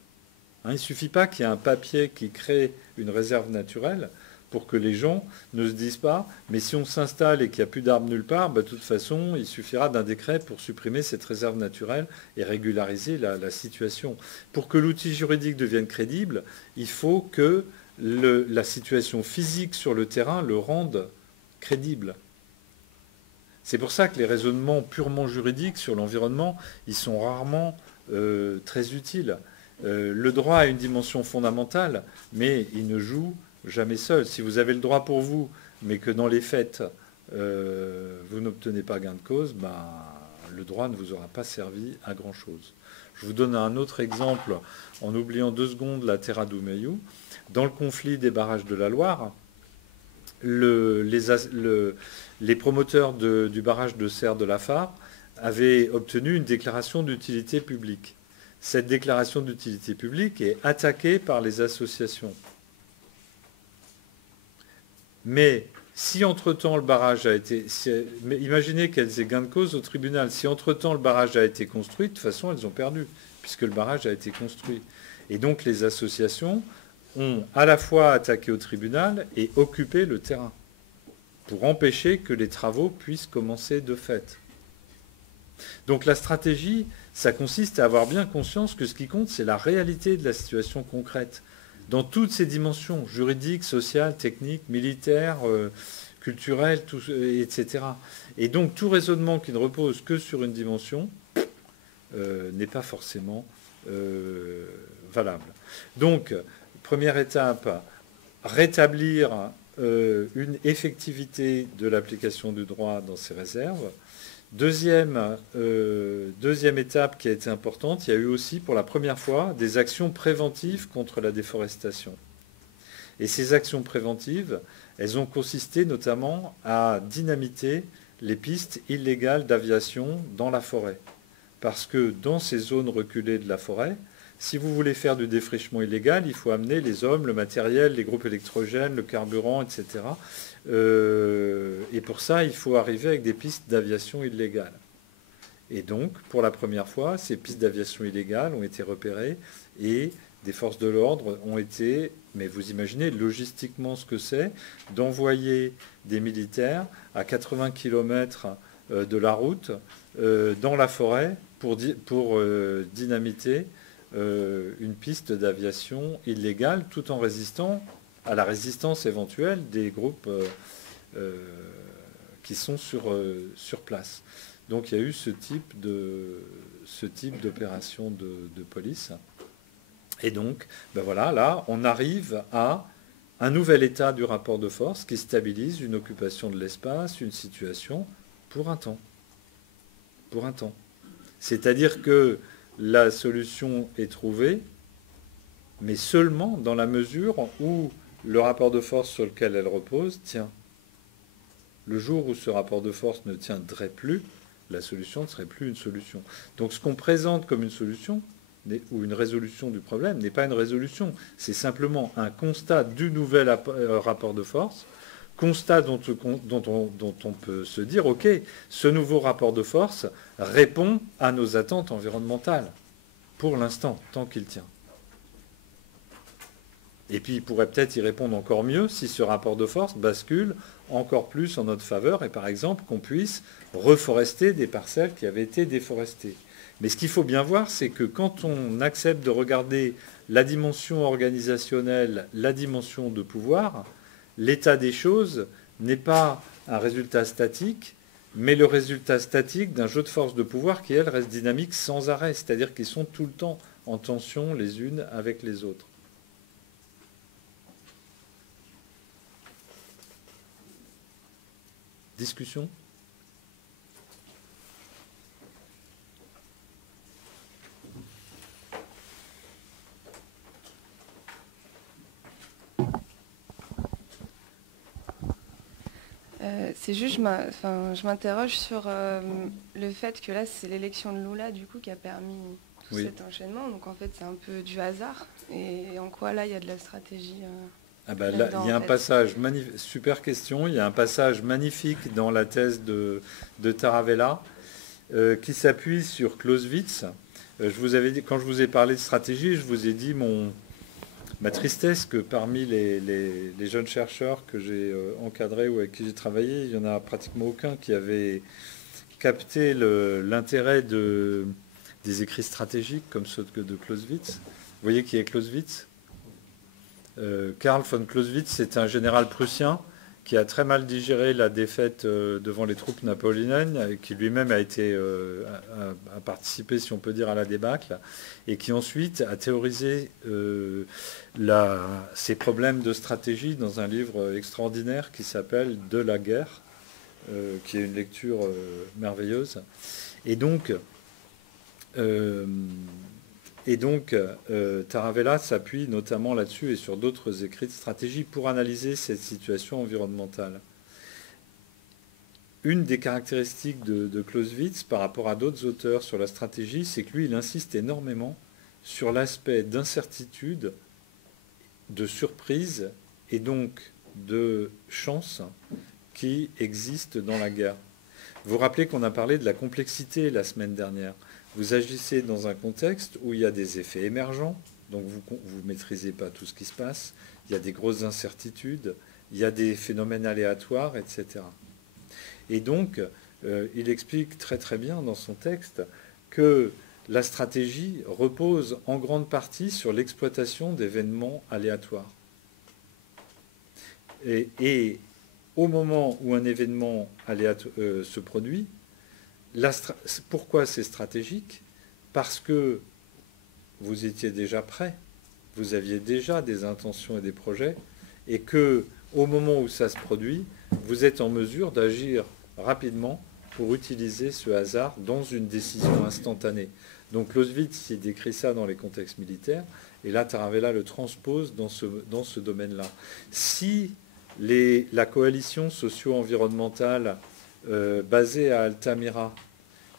Il ne suffit pas qu'il y ait un papier qui crée une réserve naturelle pour que les gens ne se disent pas « mais si on s'installe et qu'il n'y a plus d'arbres nulle part, de toute façon, il suffira d'un décret pour supprimer cette réserve naturelle et régulariser la situation ». Pour que l'outil juridique devienne crédible, il faut que la situation physique sur le terrain le rende crédible. C'est pour ça que les raisonnements purement juridiques sur l'environnement, ils sont rarement très utiles. Le droit a une dimension fondamentale, mais il ne joue jamais seul. Si vous avez le droit pour vous, mais que dans les faits, vous n'obtenez pas gain de cause, le droit ne vous aura pas servi à grand-chose. Je vous donne un autre exemple, en oubliant 2 secondes la Terra do Meio. Dans le conflit des barrages de la Loire, les promoteurs du barrage de Serre de la Fare avaient obtenu une déclaration d'utilité publique. Cette déclaration d'utilité publique est attaquée par les associations. Mais si entre-temps le barrage a été... imaginez qu'elles aient gain de cause au tribunal. Si entre-temps le barrage a été construit, de toute façon elles ont perdu, puisque le barrage a été construit. Et donc les associations ont à la fois attaqué au tribunal et occupé le terrain pour empêcher que les travaux puissent commencer de fait. Donc la stratégie, ça consiste à avoir bien conscience que ce qui compte, c'est la réalité de la situation concrète, dans toutes ses dimensions, juridiques, sociales, techniques, militaires, culturelles, etc. Et donc tout raisonnement qui ne repose que sur une dimension n'est pas forcément valable. Donc, première étape, rétablir une effectivité de l'application du droit dans ces réserves. Deuxième étape qui a été importante, il y a eu aussi pour la première fois des actions préventives contre la déforestation. Et ces actions préventives, elles ont consisté notamment à dynamiter les pistes illégales d'aviation dans la forêt. Parce que dans ces zones reculées de la forêt, si vous voulez faire du défrichement illégal, il faut amener les hommes, le matériel, les groupes électrogènes, le carburant, etc. Et pour ça, il faut arriver avec des pistes d'aviation illégales. Et donc, pour la première fois, ces pistes d'aviation illégales ont été repérées et des forces de l'ordre ont été... Mais vous imaginez logistiquement ce que c'est d'envoyer des militaires à 80 km de la route dans la forêt pour dynamiter une piste d'aviation illégale tout en résistant à la résistance éventuelle des groupes qui sont sur place. Donc il y a eu ce type d'opération de police. Et donc, voilà, là, on arrive à un nouvel état du rapport de force qui stabilise une occupation de l'espace, une situation pour un temps. Pour un temps. C'est-à-dire que la solution est trouvée, mais seulement dans la mesure où le rapport de force sur lequel elle repose tient. Le jour où ce rapport de force ne tiendrait plus, la solution ne serait plus une solution. Donc ce qu'on présente comme une solution, ou une résolution du problème, n'est pas une résolution. C'est simplement un constat du nouvel rapport de force, constat dont on peut se dire, OK, ce nouveau rapport de force répond à nos attentes environnementales, pour l'instant, tant qu'il tient. Et puis il pourrait peut-être y répondre encore mieux si ce rapport de force bascule encore plus en notre faveur et par exemple qu'on puisse reforester des parcelles qui avaient été déforestées. Mais ce qu'il faut bien voir, c'est que quand on accepte de regarder la dimension organisationnelle, la dimension de pouvoir, l'état des choses n'est pas un résultat statique, mais le résultat statique d'un jeu de force de pouvoir qui, elle, reste dynamique sans arrêt, c'est-à-dire qu'ils sont tout le temps en tension les unes avec les autres. Discussion ? C'est juste, je m'interroge sur le fait que là, c'est l'élection de Lula, du coup, qui a permis tout cet enchaînement. Donc, en fait, c'est un peu du hasard. Et en quoi, là, il y a de la stratégie là, il y a un passage, super question, il y a un passage magnifique dans la thèse de Taravella qui s'appuie sur Clausewitz. Je vous avais dit, quand je vous ai parlé de stratégie, je vous ai dit ma tristesse que parmi les jeunes chercheurs que j'ai encadrés ou avec qui j'ai travaillé, il n'y en a pratiquement aucun qui avait capté l'intérêt des écrits stratégiques comme ceux de Clausewitz. Vous voyez qui est Clausewitz ? Karl von Clausewitz, c'est un général prussien qui a très mal digéré la défaite devant les troupes napoléoniennes, qui lui-même a participé, si on peut dire, à la débâcle, et qui ensuite a théorisé ces problèmes de stratégie dans un livre extraordinaire qui s'appelle « De la guerre », qui est une lecture merveilleuse. Et donc Taravella s'appuie notamment là-dessus et sur d'autres écrits de stratégie pour analyser cette situation environnementale. Une des caractéristiques de Clausewitz par rapport à d'autres auteurs sur la stratégie, c'est que lui, il insiste énormément sur l'aspect d'incertitude, de surprise et donc de chance qui existe dans la guerre. Vous vous rappelez qu'on a parlé de la complexité la semaine dernière. Vous agissez dans un contexte où il y a des effets émergents, donc vous ne maîtrisez pas tout ce qui se passe, il y a des grosses incertitudes, il y a des phénomènes aléatoires, etc. Et donc, il explique très très bien dans son texte que la stratégie repose en grande partie sur l'exploitation d'événements aléatoires. Et au moment où un événement se produit, pourquoi c'est stratégique ? Parce que vous étiez déjà prêt, vous aviez déjà des intentions et des projets, et que au moment où ça se produit, vous êtes en mesure d'agir rapidement pour utiliser ce hasard dans une décision instantanée. Donc Clausewitz, il décrit ça dans les contextes militaires, et là Taravella le transpose dans ce domaine-là. Si la coalition socio-environnementale basée à Altamira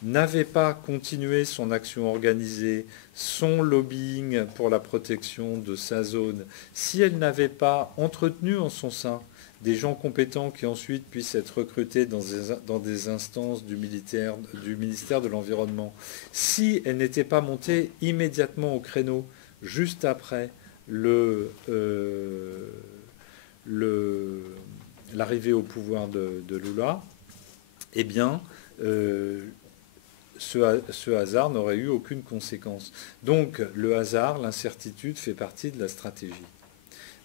n'avait pas continué son action organisée, son lobbying pour la protection de sa zone, si elle n'avait pas entretenu en son sein des gens compétents qui ensuite puissent être recrutés dans des instances du ministère de l'Environnement, si elle n'était pas montée immédiatement au créneau juste après l'arrivée au pouvoir de Lula, eh bien, ce hasard n'aurait eu aucune conséquence. Donc, le hasard, l'incertitude fait partie de la stratégie.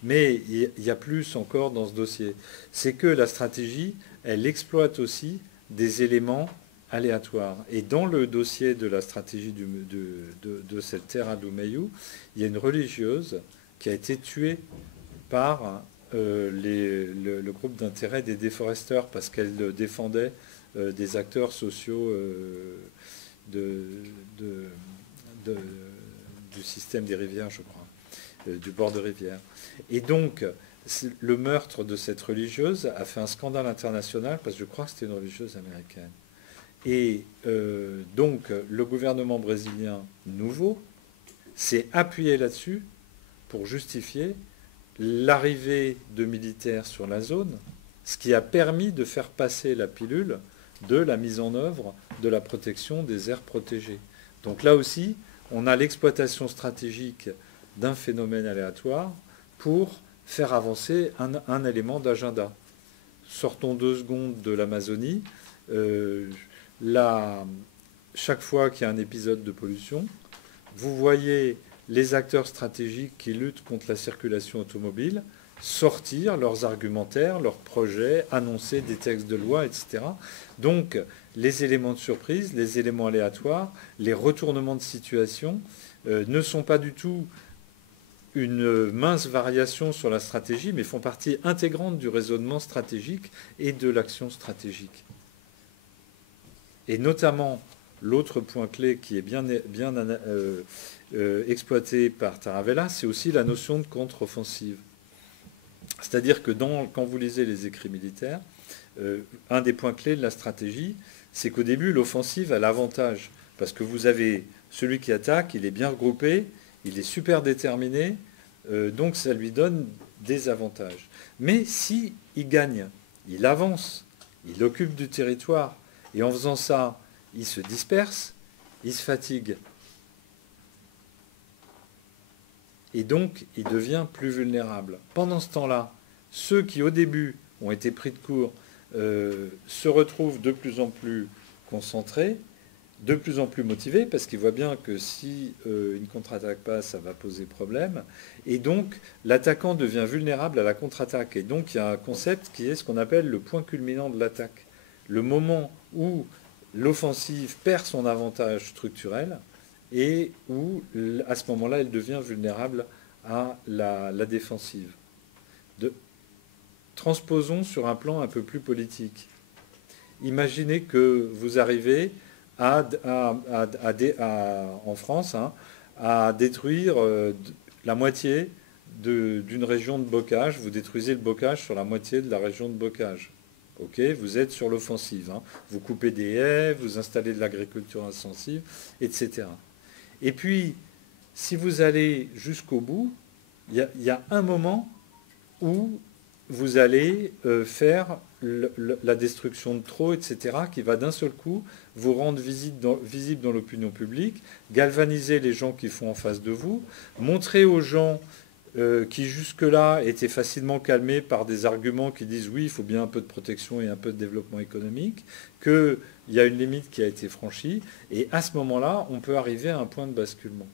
Mais il y a plus encore dans ce dossier. C'est que la stratégie, elle exploite aussi des éléments aléatoires. Et dans le dossier de la stratégie de cette Terra do Meio, il y a une religieuse qui a été tuée par le groupe d'intérêt des déforesteurs parce qu'elle défendait des acteurs sociaux du système des rivières, je crois, du bord de rivière. Et donc, le meurtre de cette religieuse a fait un scandale international parce que je crois que c'était une religieuse américaine. Et donc, le gouvernement brésilien nouveau s'est appuyé là-dessus pour justifier l'arrivée de militaires sur la zone, ce qui a permis de faire passer la pilule de la mise en œuvre de la protection des aires protégées. Donc là aussi, on a l'exploitation stratégique d'un phénomène aléatoire pour faire avancer un élément d'agenda. Sortons 2 secondes de l'Amazonie. Chaque fois qu'il y a un épisode de pollution, vous voyez les acteurs stratégiques qui luttent contre la circulation automobile sortir leurs argumentaires, leurs projets, annoncer des textes de loi, etc. Donc, les éléments de surprise, les éléments aléatoires, les retournements de situation ne sont pas du tout une mince variation sur la stratégie, mais font partie intégrante du raisonnement stratégique et de l'action stratégique. Et notamment, l'autre point clé qui est bien exploité par Taravella, c'est aussi la notion de contre-offensive. C'est-à-dire que quand vous lisez les écrits militaires, un des points clés de la stratégie, c'est qu'au début, l'offensive a l'avantage. Parce que vous avez celui qui attaque, il est bien regroupé, il est super déterminé, donc ça lui donne des avantages. Mais si il gagne, il avance, il occupe du territoire, et en faisant ça, il se disperse, il se fatigue. Et donc, il devient plus vulnérable. Pendant ce temps-là, ceux qui, au début, ont été pris de court, se retrouvent de plus en plus concentrés, de plus en plus motivés, parce qu'ils voient bien que si une contre-attaque passe, ça va poser problème. Et donc, l'attaquant devient vulnérable à la contre-attaque. Et donc, il y a un concept qui est ce qu'on appelle le point culminant de l'attaque. Le moment où l'offensive perd son avantage structurel, et où, à ce moment-là, elle devient vulnérable à la défensive. Transposons sur un plan un peu plus politique. Imaginez que vous arrivez en France à détruire la moitié d'une région de bocage. Vous détruisez le bocage sur la moitié de la région de bocage. Ok, vous êtes sur l'offensive. Vous coupez des haies, vous installez de l'agriculture intensive, etc. Et puis, si vous allez jusqu'au bout, il y a un moment où vous allez faire la destruction de trop, etc., qui va d'un seul coup vous rendre visible dans l'opinion publique, galvaniser les gens qui sont en face de vous, montrer aux gens qui jusque-là étaient facilement calmés par des arguments qui disent oui, il faut bien un peu de protection et un peu de développement économique, qu'il y a une limite qui a été franchie, et à ce moment-là, on peut arriver à un point de basculement.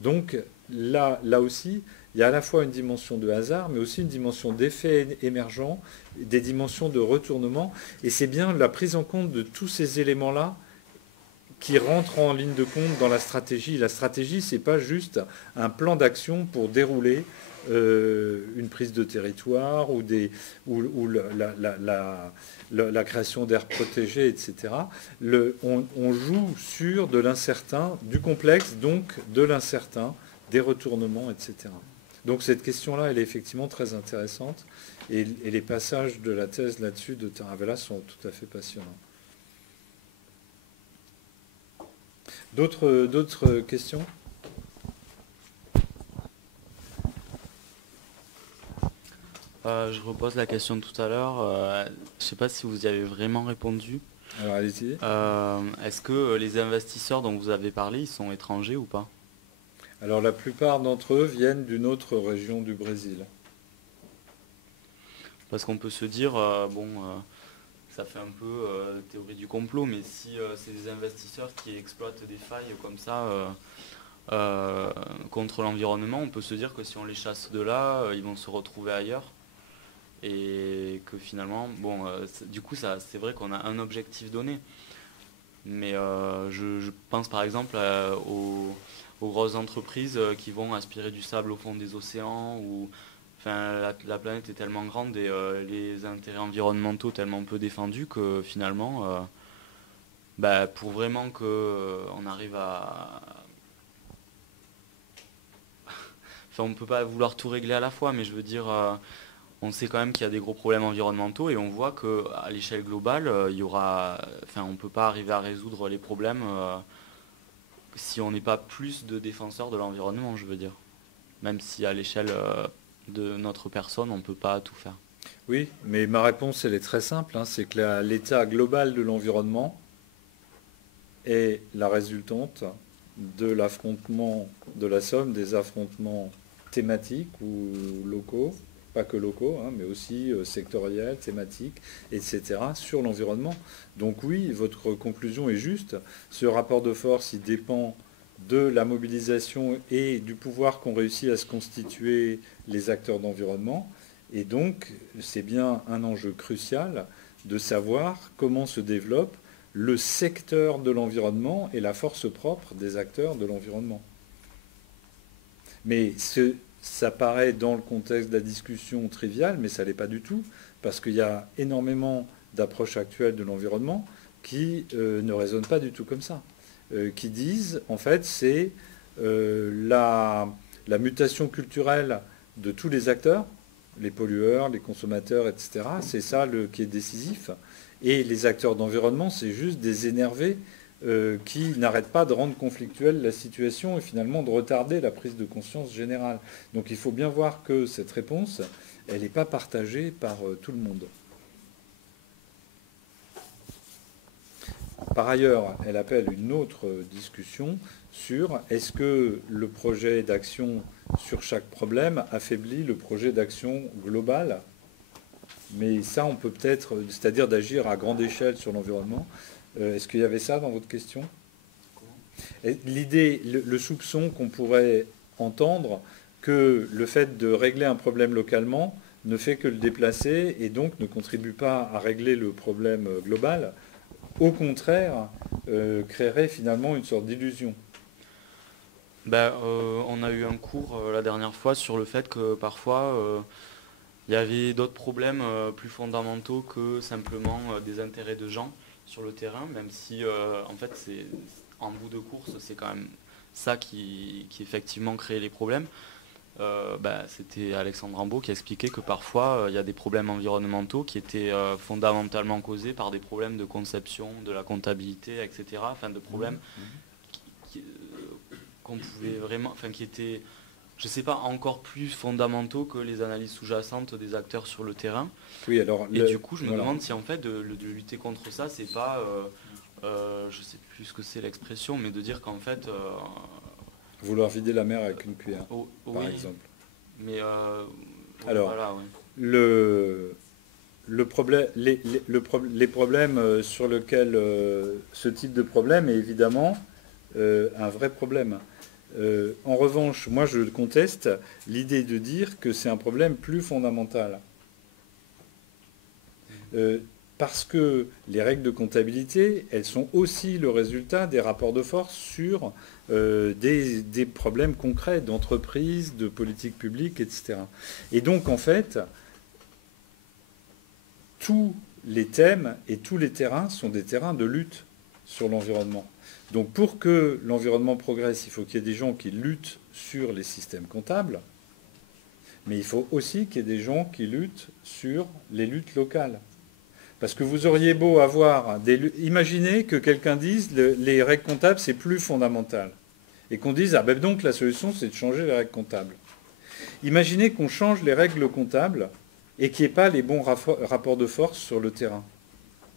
Donc là aussi, il y a à la fois une dimension de hasard, mais aussi une dimension d'effet émergent, des dimensions de retournement, et c'est bien la prise en compte de tous ces éléments-là qui rentrent en ligne de compte dans la stratégie. La stratégie, ce n'est pas juste un plan d'action pour dérouler une prise de territoire ou la création d'aires protégées, etc. On joue sur de l'incertain, du complexe, donc de l'incertain, des retournements, etc. Donc cette question-là, elle est effectivement très intéressante et les passages de la thèse là-dessus de Taravella sont tout à fait passionnants. D'autres questions ? Je repose la question de tout à l'heure. Je ne sais pas si vous y avez vraiment répondu. Alors allez-y. Est-ce que les investisseurs dont vous avez parlé, ils sont étrangers ou pas ? Alors la plupart d'entre eux viennent d'une autre région du Brésil. Parce qu'on peut se dire, ça fait un peu théorie du complot, mais si c'est des investisseurs qui exploitent des failles comme ça contre l'environnement, on peut se dire que si on les chasse de là, ils vont se retrouver ailleurs. Et que finalement, du coup, c'est vrai qu'on a un objectif donné. Mais je pense par exemple aux grosses entreprises qui vont aspirer du sable au fond des océans, ou la planète est tellement grande et les intérêts environnementaux tellement peu défendus que finalement, pour vraiment qu'on arrive à... on ne peut pas vouloir tout régler à la fois, mais je veux dire, on sait quand même qu'il y a des gros problèmes environnementaux et on voit qu'à l'échelle globale, on ne peut pas arriver à résoudre les problèmes si on n'est pas plus de défenseurs de l'environnement, je veux dire. Même si à l'échelle de notre personne, on ne peut pas tout faire. Oui, mais ma réponse, elle est très simple. C'est que l'état global de l'environnement est la résultante de l'affrontement, de la somme des affrontements thématiques ou locaux, pas que locaux, hein, mais aussi sectoriels, thématiques, etc., sur l'environnement. Donc oui, votre conclusion est juste. Ce rapport de force, il dépend de la mobilisation et du pouvoir qu'ont réussi à se constituer les acteurs d'environnement. Et donc, c'est bien un enjeu crucial de savoir comment se développe le secteur de l'environnement et la force propre des acteurs de l'environnement. Mais ça paraît dans le contexte de la discussion trivial, mais ça ne l'est pas du tout, parce qu'il y a énormément d'approches actuelles de l'environnement qui ne raisonnent pas du tout comme ça, qui disent, en fait, c'est la mutation culturelle de tous les acteurs, les pollueurs, les consommateurs, etc. C'est ça qui est décisif. Et les acteurs d'environnement, c'est juste des énervés qui n'arrêtent pas de rendre conflictuelle la situation et finalement de retarder la prise de conscience générale. Donc il faut bien voir que cette réponse, elle n'est pas partagée par tout le monde. Par ailleurs, elle appelle une autre discussion sur est-ce que le projet d'action sur chaque problème affaiblit le projet d'action global. Mais ça, on peut peut-être, c'est-à-dire d'agir à grande échelle sur l'environnement. Est-ce qu'il y avait ça dans votre question? L'idée, le soupçon qu'on pourrait entendre que le fait de régler un problème localement ne fait que le déplacer et donc ne contribue pas à régler le problème global, au contraire, créerait finalement une sorte d'illusion. On a eu un cours la dernière fois sur le fait que parfois il y avait d'autres problèmes plus fondamentaux que simplement des intérêts de gens sur le terrain, même si en fait c'est en bout de course c'est quand même ça qui effectivement crée les problèmes. C'était Alexandre Rambaud qui expliquait que parfois il y a des problèmes environnementaux qui étaient fondamentalement causés par des problèmes de conception, de la comptabilité, etc. Enfin de problèmes qu'on pouvait vraiment, enfin qui étaient, je ne sais pas, encore plus fondamentaux que les analyses sous-jacentes des acteurs sur le terrain. Oui, alors du coup, je me demande si en fait de lutter contre ça, c'est pas, je ne sais plus ce que c'est l'expression, mais de dire qu'en fait... vouloir vider la mer avec une cuillère, par exemple. Mais alors, voilà, ouais. Les problèmes sur lesquels ce type de problème est évidemment un vrai problème. En revanche, moi je conteste l'idée de dire que c'est un problème plus fondamental. Parce que les règles de comptabilité, elles sont aussi le résultat des rapports de force sur des problèmes concrets d'entreprise, de politique publique, etc. Et donc en fait, tous les thèmes et tous les terrains sont des terrains de lutte sur l'environnement. Donc pour que l'environnement progresse, il faut qu'il y ait des gens qui luttent sur les systèmes comptables, mais il faut aussi qu'il y ait des gens qui luttent sur les luttes locales. Parce que vous auriez beau avoir imaginez que quelqu'un dise les règles comptables, c'est plus fondamental. Et qu'on dise, donc la solution, c'est de changer les règles comptables. Imaginez qu'on change les règles comptables et qu'il n'y ait pas les bons rapports de force sur le terrain.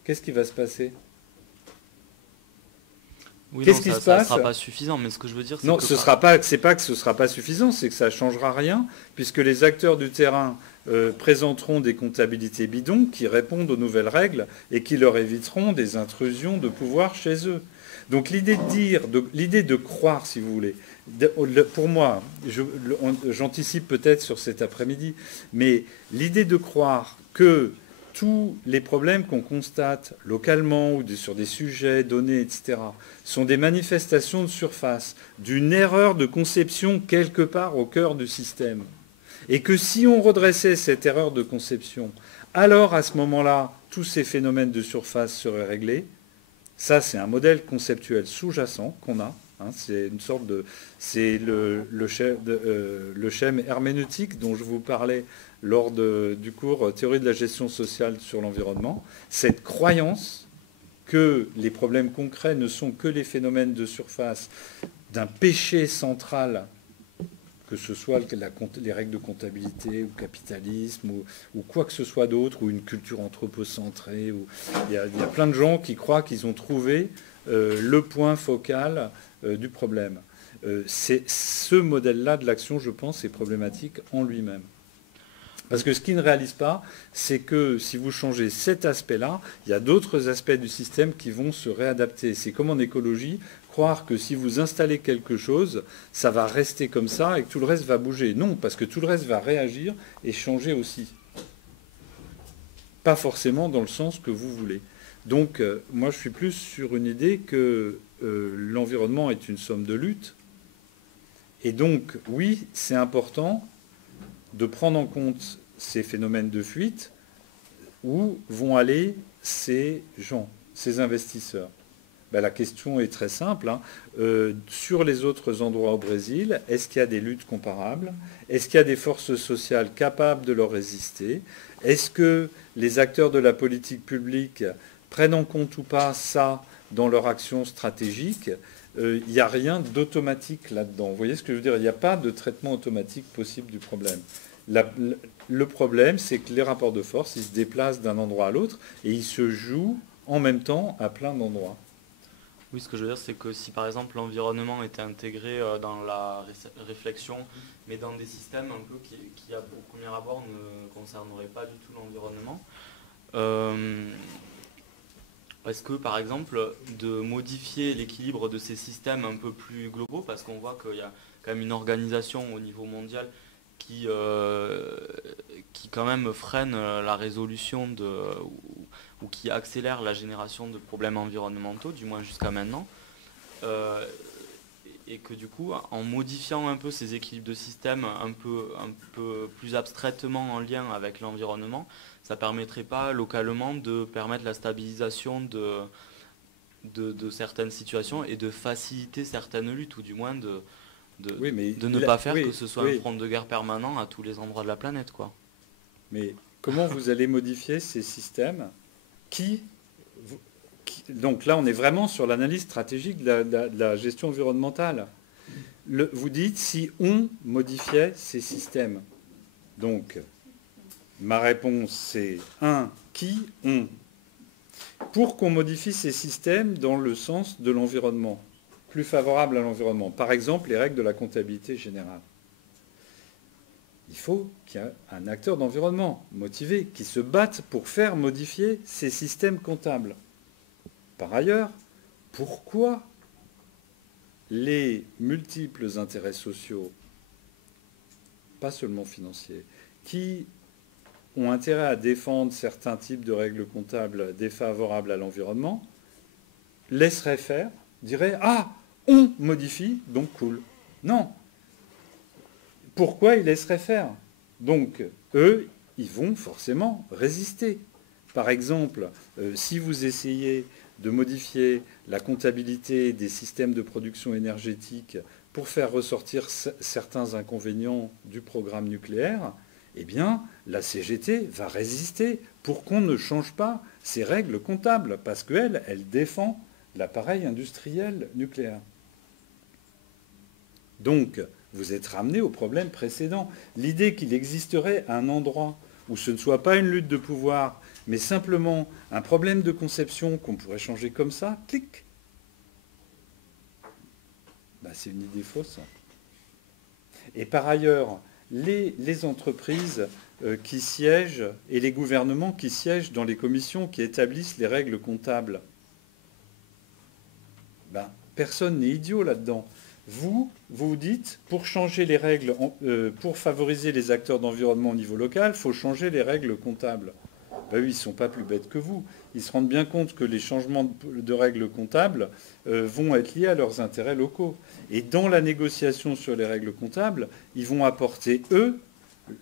Qu'est-ce qui va se passer? Oui, qu'est-ce qui se passe? Ça ne sera pas suffisant, mais ce que je veux dire, c'est non, c'est pas que ce ne sera pas suffisant, c'est que ça ne changera rien, puisque les acteurs du terrain présenteront des comptabilités bidons qui répondent aux nouvelles règles et qui leur éviteront des intrusions de pouvoir chez eux. Donc l'idée de croire, si vous voulez, pour moi, j'anticipe peut-être sur cet après-midi, mais l'idée de croire que tous les problèmes qu'on constate localement ou sur des sujets donnés, etc., sont des manifestations de surface, d'une erreur de conception quelque part au cœur du système. Et que si on redressait cette erreur de conception, alors à ce moment-là, tous ces phénomènes de surface seraient réglés. Ça, c'est un modèle conceptuel sous-jacent qu'on a. C'est une sorte de... C'est le schème herméneutique dont je vous parlais lors du cours Théorie de la gestion sociale sur l'environnement. Cette croyance que les problèmes concrets ne sont que les phénomènes de surface d'un péché central, que ce soit les règles de comptabilité ou capitalisme ou quoi que ce soit d'autre, ou une culture anthropocentrée. Il y a plein de gens qui croient qu'ils ont trouvé le point focal du problème. C'est ce modèle-là de l'action, je pense, est problématique en lui-même. Parce que ce qu'ils ne réalisent pas, c'est que si vous changez cet aspect-là, il y a d'autres aspects du système qui vont se réadapter. C'est comme en écologie, croire que si vous installez quelque chose, ça va rester comme ça et que tout le reste va bouger. Non, parce que tout le reste va réagir et changer aussi. Pas forcément dans le sens que vous voulez. Donc, moi, je suis plus sur une idée que l'environnement est une somme de luttes. Et donc, oui, c'est important de prendre en compte ces phénomènes de fuite, où vont aller ces gens, ces investisseurs. Ben, la question est très simple. Sur les autres endroits au Brésil, est-ce qu'il y a des luttes comparables? Est-ce qu'il y a des forces sociales capables de leur résister? Est-ce que les acteurs de la politique publique prennent en compte ou pas ça dans leur action stratégique? Il n'y a rien d'automatique là-dedans. Vous voyez ce que je veux dire? Il n'y a pas de traitement automatique possible du problème. Le problème, c'est que les rapports de force, ils se déplacent d'un endroit à l'autre et ils se jouent en même temps à plein d'endroits. Oui, ce que je veux dire, c'est que si par exemple l'environnement était intégré dans la réflexion, mais dans des systèmes un peu qui au premier abord ne concerneraient pas du tout l'environnement, est-ce que par exemple de modifier l'équilibre de ces systèmes un peu plus globaux, parce qu'on voit qu'il y a quand même une organisation au niveau mondial qui quand même freine la résolution ou qui accélère la génération de problèmes environnementaux, du moins jusqu'à maintenant, et que du coup, en modifiant un peu ces équilibres de système un peu plus abstraitement en lien avec l'environnement, ça ne permettrait pas localement de permettre la stabilisation de certaines situations et de faciliter certaines luttes, ou du moins de ne pas faire que ce soit un front de guerre permanent à tous les endroits de la planète, quoi. Mais comment vous allez modifier ces systèmes donc là, on est vraiment sur l'analyse stratégique de la gestion environnementale. Vous dites si on modifiait ces systèmes. Donc, ma réponse, c'est qui on. Pour qu'on modifie ces systèmes dans le sens de l'environnement, plus favorable à l'environnement. Par exemple, les règles de la comptabilité générale. Il faut qu'il y ait un acteur d'environnement motivé qui se batte pour faire modifier ces systèmes comptables. Par ailleurs, pourquoi les multiples intérêts sociaux, pas seulement financiers, qui ont intérêt à défendre certains types de règles comptables défavorables à l'environnement, laisseraient faire, diraient « Ah, on modifie, donc cool ». Non. Pourquoi ils laisseraient faire? Donc, eux, ils vont forcément résister. Par exemple, si vous essayez de modifier la comptabilité des systèmes de production énergétique pour faire ressortir certains inconvénients du programme nucléaire, eh bien, la CGT va résister pour qu'on ne change pas ces règles comptables, parce qu'elle, elle défend l'appareil industriel nucléaire. Donc, vous êtes ramené au problème précédent. L'idée qu'il existerait un endroit où ce ne soit pas une lutte de pouvoir, mais simplement un problème de conception qu'on pourrait changer comme ça, clic. Ben, c'est une idée fausse. Et par ailleurs, les entreprises qui siègent et les gouvernements qui siègent dans les commissions qui établissent les règles comptables, ben, personne n'est idiot là-dedans. Vous dites, pour changer les règles, pour favoriser les acteurs d'environnement au niveau local, il faut changer les règles comptables. Ben oui, ils ne sont pas plus bêtes que vous. Ils se rendent bien compte que les changements de règles comptables vont être liés à leurs intérêts locaux. Et dans la négociation sur les règles comptables, ils vont apporter, eux,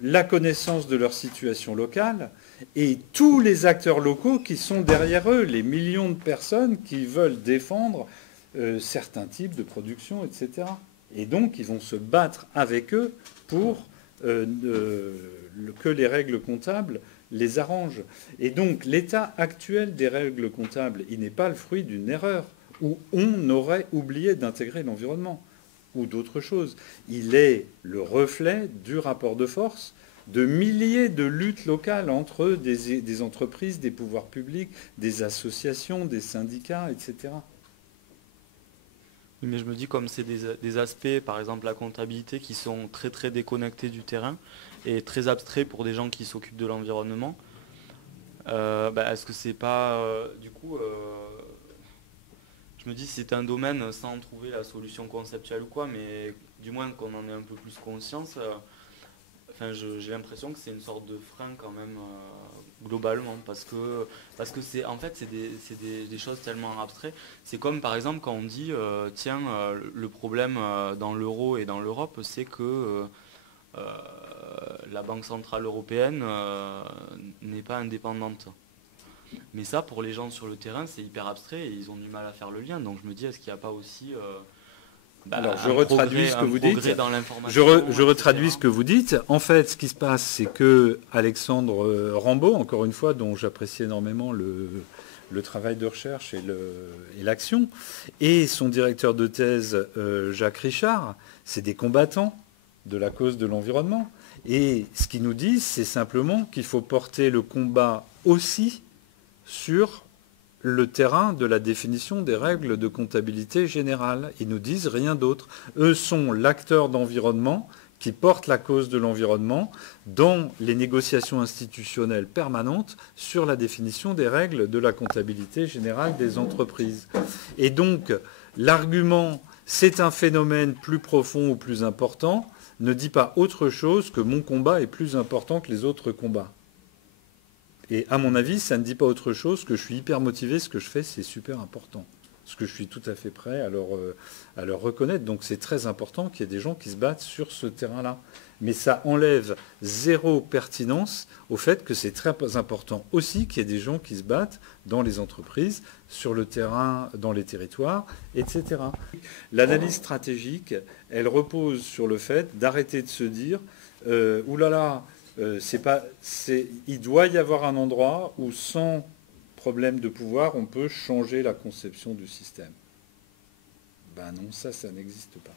la connaissance de leur situation locale et tous les acteurs locaux qui sont derrière eux, les millions de personnes qui veulent défendre certains types de production, etc. Et donc, ils vont se battre avec eux pour que les règles comptables les arrangent. Et donc, l'état actuel des règles comptables, il n'est pas le fruit d'une erreur où on aurait oublié d'intégrer l'environnement ou d'autres choses. Il est le reflet du rapport de force de milliers de luttes locales entre des entreprises, des pouvoirs publics, des associations, des syndicats, etc. Mais je me dis, comme c'est des aspects, par exemple la comptabilité, qui sont très très déconnectés du terrain et très abstraits pour des gens qui s'occupent de l'environnement, est-ce que c'est pas... du coup, je me dis c'est un domaine sans trouver la solution conceptuelle ou quoi, mais du moins qu'on en ait un peu plus conscience. J'ai l'impression que c'est une sorte de frein quand même globalement, parce que c'est en fait c'est des choses tellement abstraites. C'est comme par exemple quand on dit le problème dans l'euro et dans l'Europe, c'est que la Banque centrale européenne n'est pas indépendante. Mais ça, pour les gens sur le terrain, c'est hyper abstrait et ils ont du mal à faire le lien. Donc je me dis, est-ce qu'il n'y a pas aussi alors, je retraduis ce que vous dites. Je retraduis ce que vous dites. En fait, ce qui se passe, c'est que Alexandre Rambaud, encore une fois, dont j'apprécie énormément le travail de recherche et l'action, et son directeur de thèse, Jacques Richard, c'est des combattants de la cause de l'environnement. Et ce qu'ils nous disent, c'est simplement qu'il faut porter le combat aussi sur le terrain de la définition des règles de comptabilité générale. Ils nous disent rien d'autre. Eux sont l'acteur d'environnement qui porte la cause de l'environnement dans les négociations institutionnelles permanentes sur la définition des règles de la comptabilité générale des entreprises. Et donc, l'argument « c'est un phénomène plus profond ou plus important » ne dit pas autre chose que mon combat est plus important que les autres combats. Et à mon avis, ça ne dit pas autre chose que je suis hyper motivé, ce que je fais, c'est super important. Ce que je suis tout à fait prêt à leur reconnaître. Donc c'est très important qu'il y ait des gens qui se battent sur ce terrain-là. Mais ça enlève zéro pertinence au fait que c'est très important aussi qu'il y ait des gens qui se battent dans les entreprises, sur le terrain, dans les territoires, etc. L'analyse stratégique, elle repose sur le fait d'arrêter de se dire « oulala, il doit y avoir un endroit où, sans problème de pouvoir, on peut changer la conception du système. » Ben non, ça n'existe pas.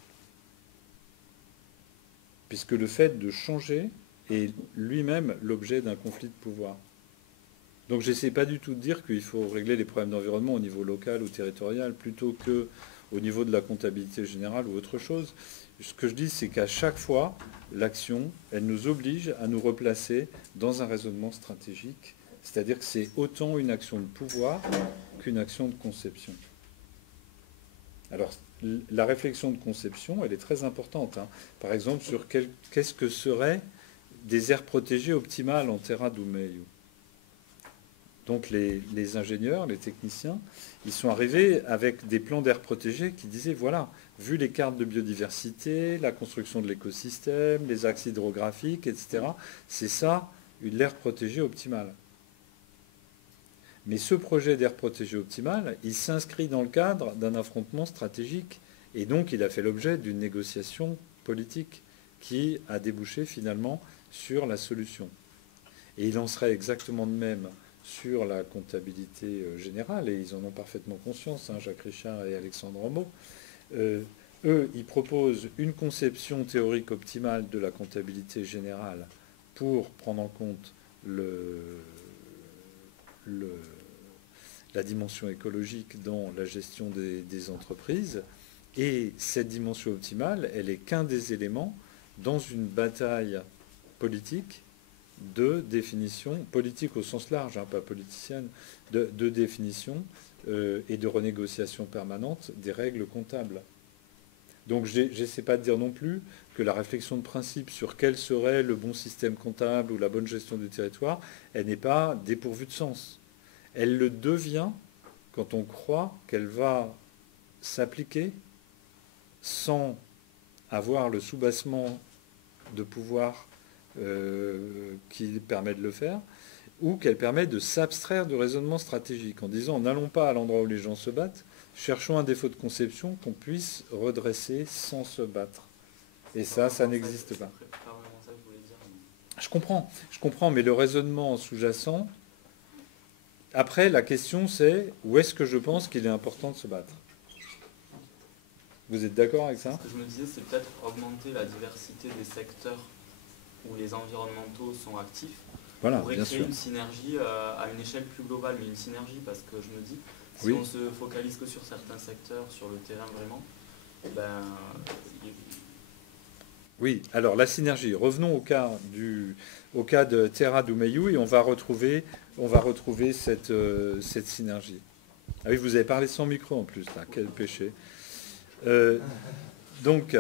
Puisque le fait de changer est lui-même l'objet d'un conflit de pouvoir. Donc je n'essaie pas du tout de dire qu'il faut régler les problèmes d'environnement au niveau local ou territorial, plutôt qu'au niveau de la comptabilité générale ou autre chose. Ce que je dis, c'est qu'à chaque fois, l'action, elle nous oblige à nous replacer dans un raisonnement stratégique. C'est-à-dire que c'est autant une action de pouvoir qu'une action de conception. Alors, la réflexion de conception, elle est très importante. Par exemple, sur qu'est-ce que seraient des aires protégées optimales en terra do meio. Donc les ingénieurs, les techniciens, ils sont arrivés avec des plans d'aires protégées qui disaient, voilà, vu les cartes de biodiversité, la construction de l'écosystème, les axes hydrographiques, etc., c'est ça, une aire protégée optimale. Mais ce projet d'aire protégée optimale, il s'inscrit dans le cadre d'un affrontement stratégique. Et donc, il a fait l'objet d'une négociation politique qui a débouché finalement sur la solution. Et il en serait exactement de même sur la comptabilité générale, et ils en ont parfaitement conscience, Jacques Richard et Alexandre Rambaud. Eux, ils proposent une conception théorique optimale de la comptabilité générale pour prendre en compte la dimension écologique dans la gestion des entreprises. Et cette dimension optimale, elle n'est qu'un des éléments dans une bataille politique de définition, politique au sens large, pas politicienne, de définition et de renégociation permanente des règles comptables. Donc je n'essaie pas de dire non plus que la réflexion de principe sur quel serait le bon système comptable ou la bonne gestion du territoire, elle n'est pas dépourvue de sens. Elle le devient quand on croit qu'elle va s'appliquer sans avoir le soubassement de pouvoir qui permet de le faire, ou qu'elle permet de s'abstraire du raisonnement stratégique en disant n'allons pas à l'endroit où les gens se battent, cherchons un défaut de conception qu'on puisse redresser sans se battre. Et ça n'existe pas. Je comprends, mais le raisonnement sous-jacent, après la question c'est où est-ce que je pense qu'il est important de se battre? Vous êtes d'accord avec ça? Ce que je me disais, c'est peut-être augmenter la diversité des secteurs où les environnementaux sont actifs, voilà, pour créer une synergie à une échelle plus globale, mais une synergie parce que je me dis, si on se focalise que sur certains secteurs, sur le terrain vraiment, ben, Oui, alors la synergie. Revenons au cas de Terra do Meio et on va retrouver cette synergie. Ah oui, vous avez parlé sans micro en plus, là, quel péché. Donc,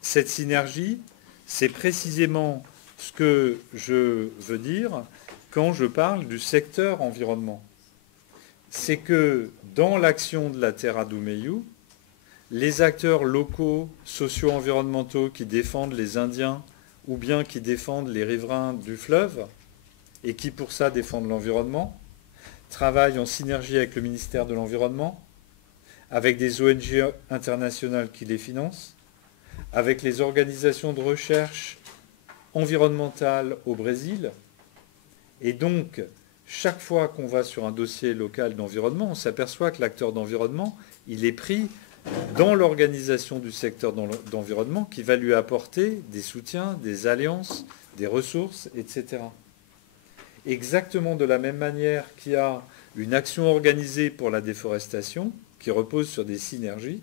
cette synergie, c'est précisément ce que je veux dire quand je parle du secteur environnement. C'est que dans l'action de la Terra do Meio, les acteurs locaux, socio-environnementaux qui défendent les Indiens ou bien qui défendent les riverains du fleuve et qui pour ça défendent l'environnement, travaillent en synergie avec le ministère de l'Environnement, avec des ONG internationales qui les financent, avec les organisations de recherche environnementale au Brésil. Et donc, chaque fois qu'on va sur un dossier local d'environnement, on s'aperçoit que l'acteur d'environnement, il est pris dans l'organisation du secteur d'environnement qui va lui apporter des soutiens, des alliances, des ressources, etc. Exactement de la même manière qu'il y a une action organisée pour la déforestation qui repose sur des synergies,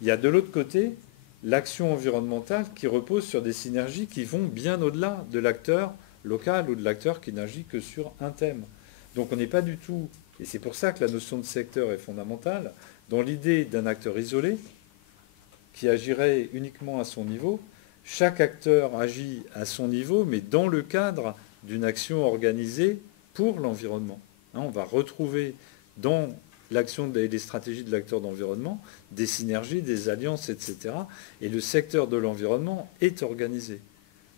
il y a de l'autre côté l'action environnementale qui repose sur des synergies qui vont bien au-delà de l'acteur local ou de l'acteur qui n'agit que sur un thème. Donc on n'est pas du tout, et c'est pour ça que la notion de secteur est fondamentale, dans l'idée d'un acteur isolé qui agirait uniquement à son niveau. Chaque acteur agit à son niveau, mais dans le cadre d'une action organisée pour l'environnement. On va retrouver dans l'action et les stratégies de l'acteur d'environnement des synergies, des alliances, etc. Et le secteur de l'environnement est organisé.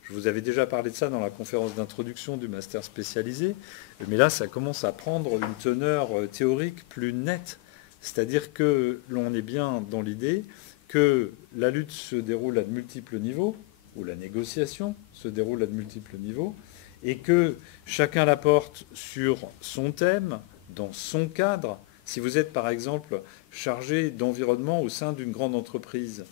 Je vous avais déjà parlé de ça dans la conférence d'introduction du master spécialisé, mais là, ça commence à prendre une teneur théorique plus nette. C'est-à-dire que l'on est bien dans l'idée que la lutte se déroule à de multiples niveaux, ou la négociation se déroule à de multiples niveaux, et que chacun la porte sur son thème, dans son cadre. Si vous êtes par exemple chargé d'environnement au sein d'une grande entreprise,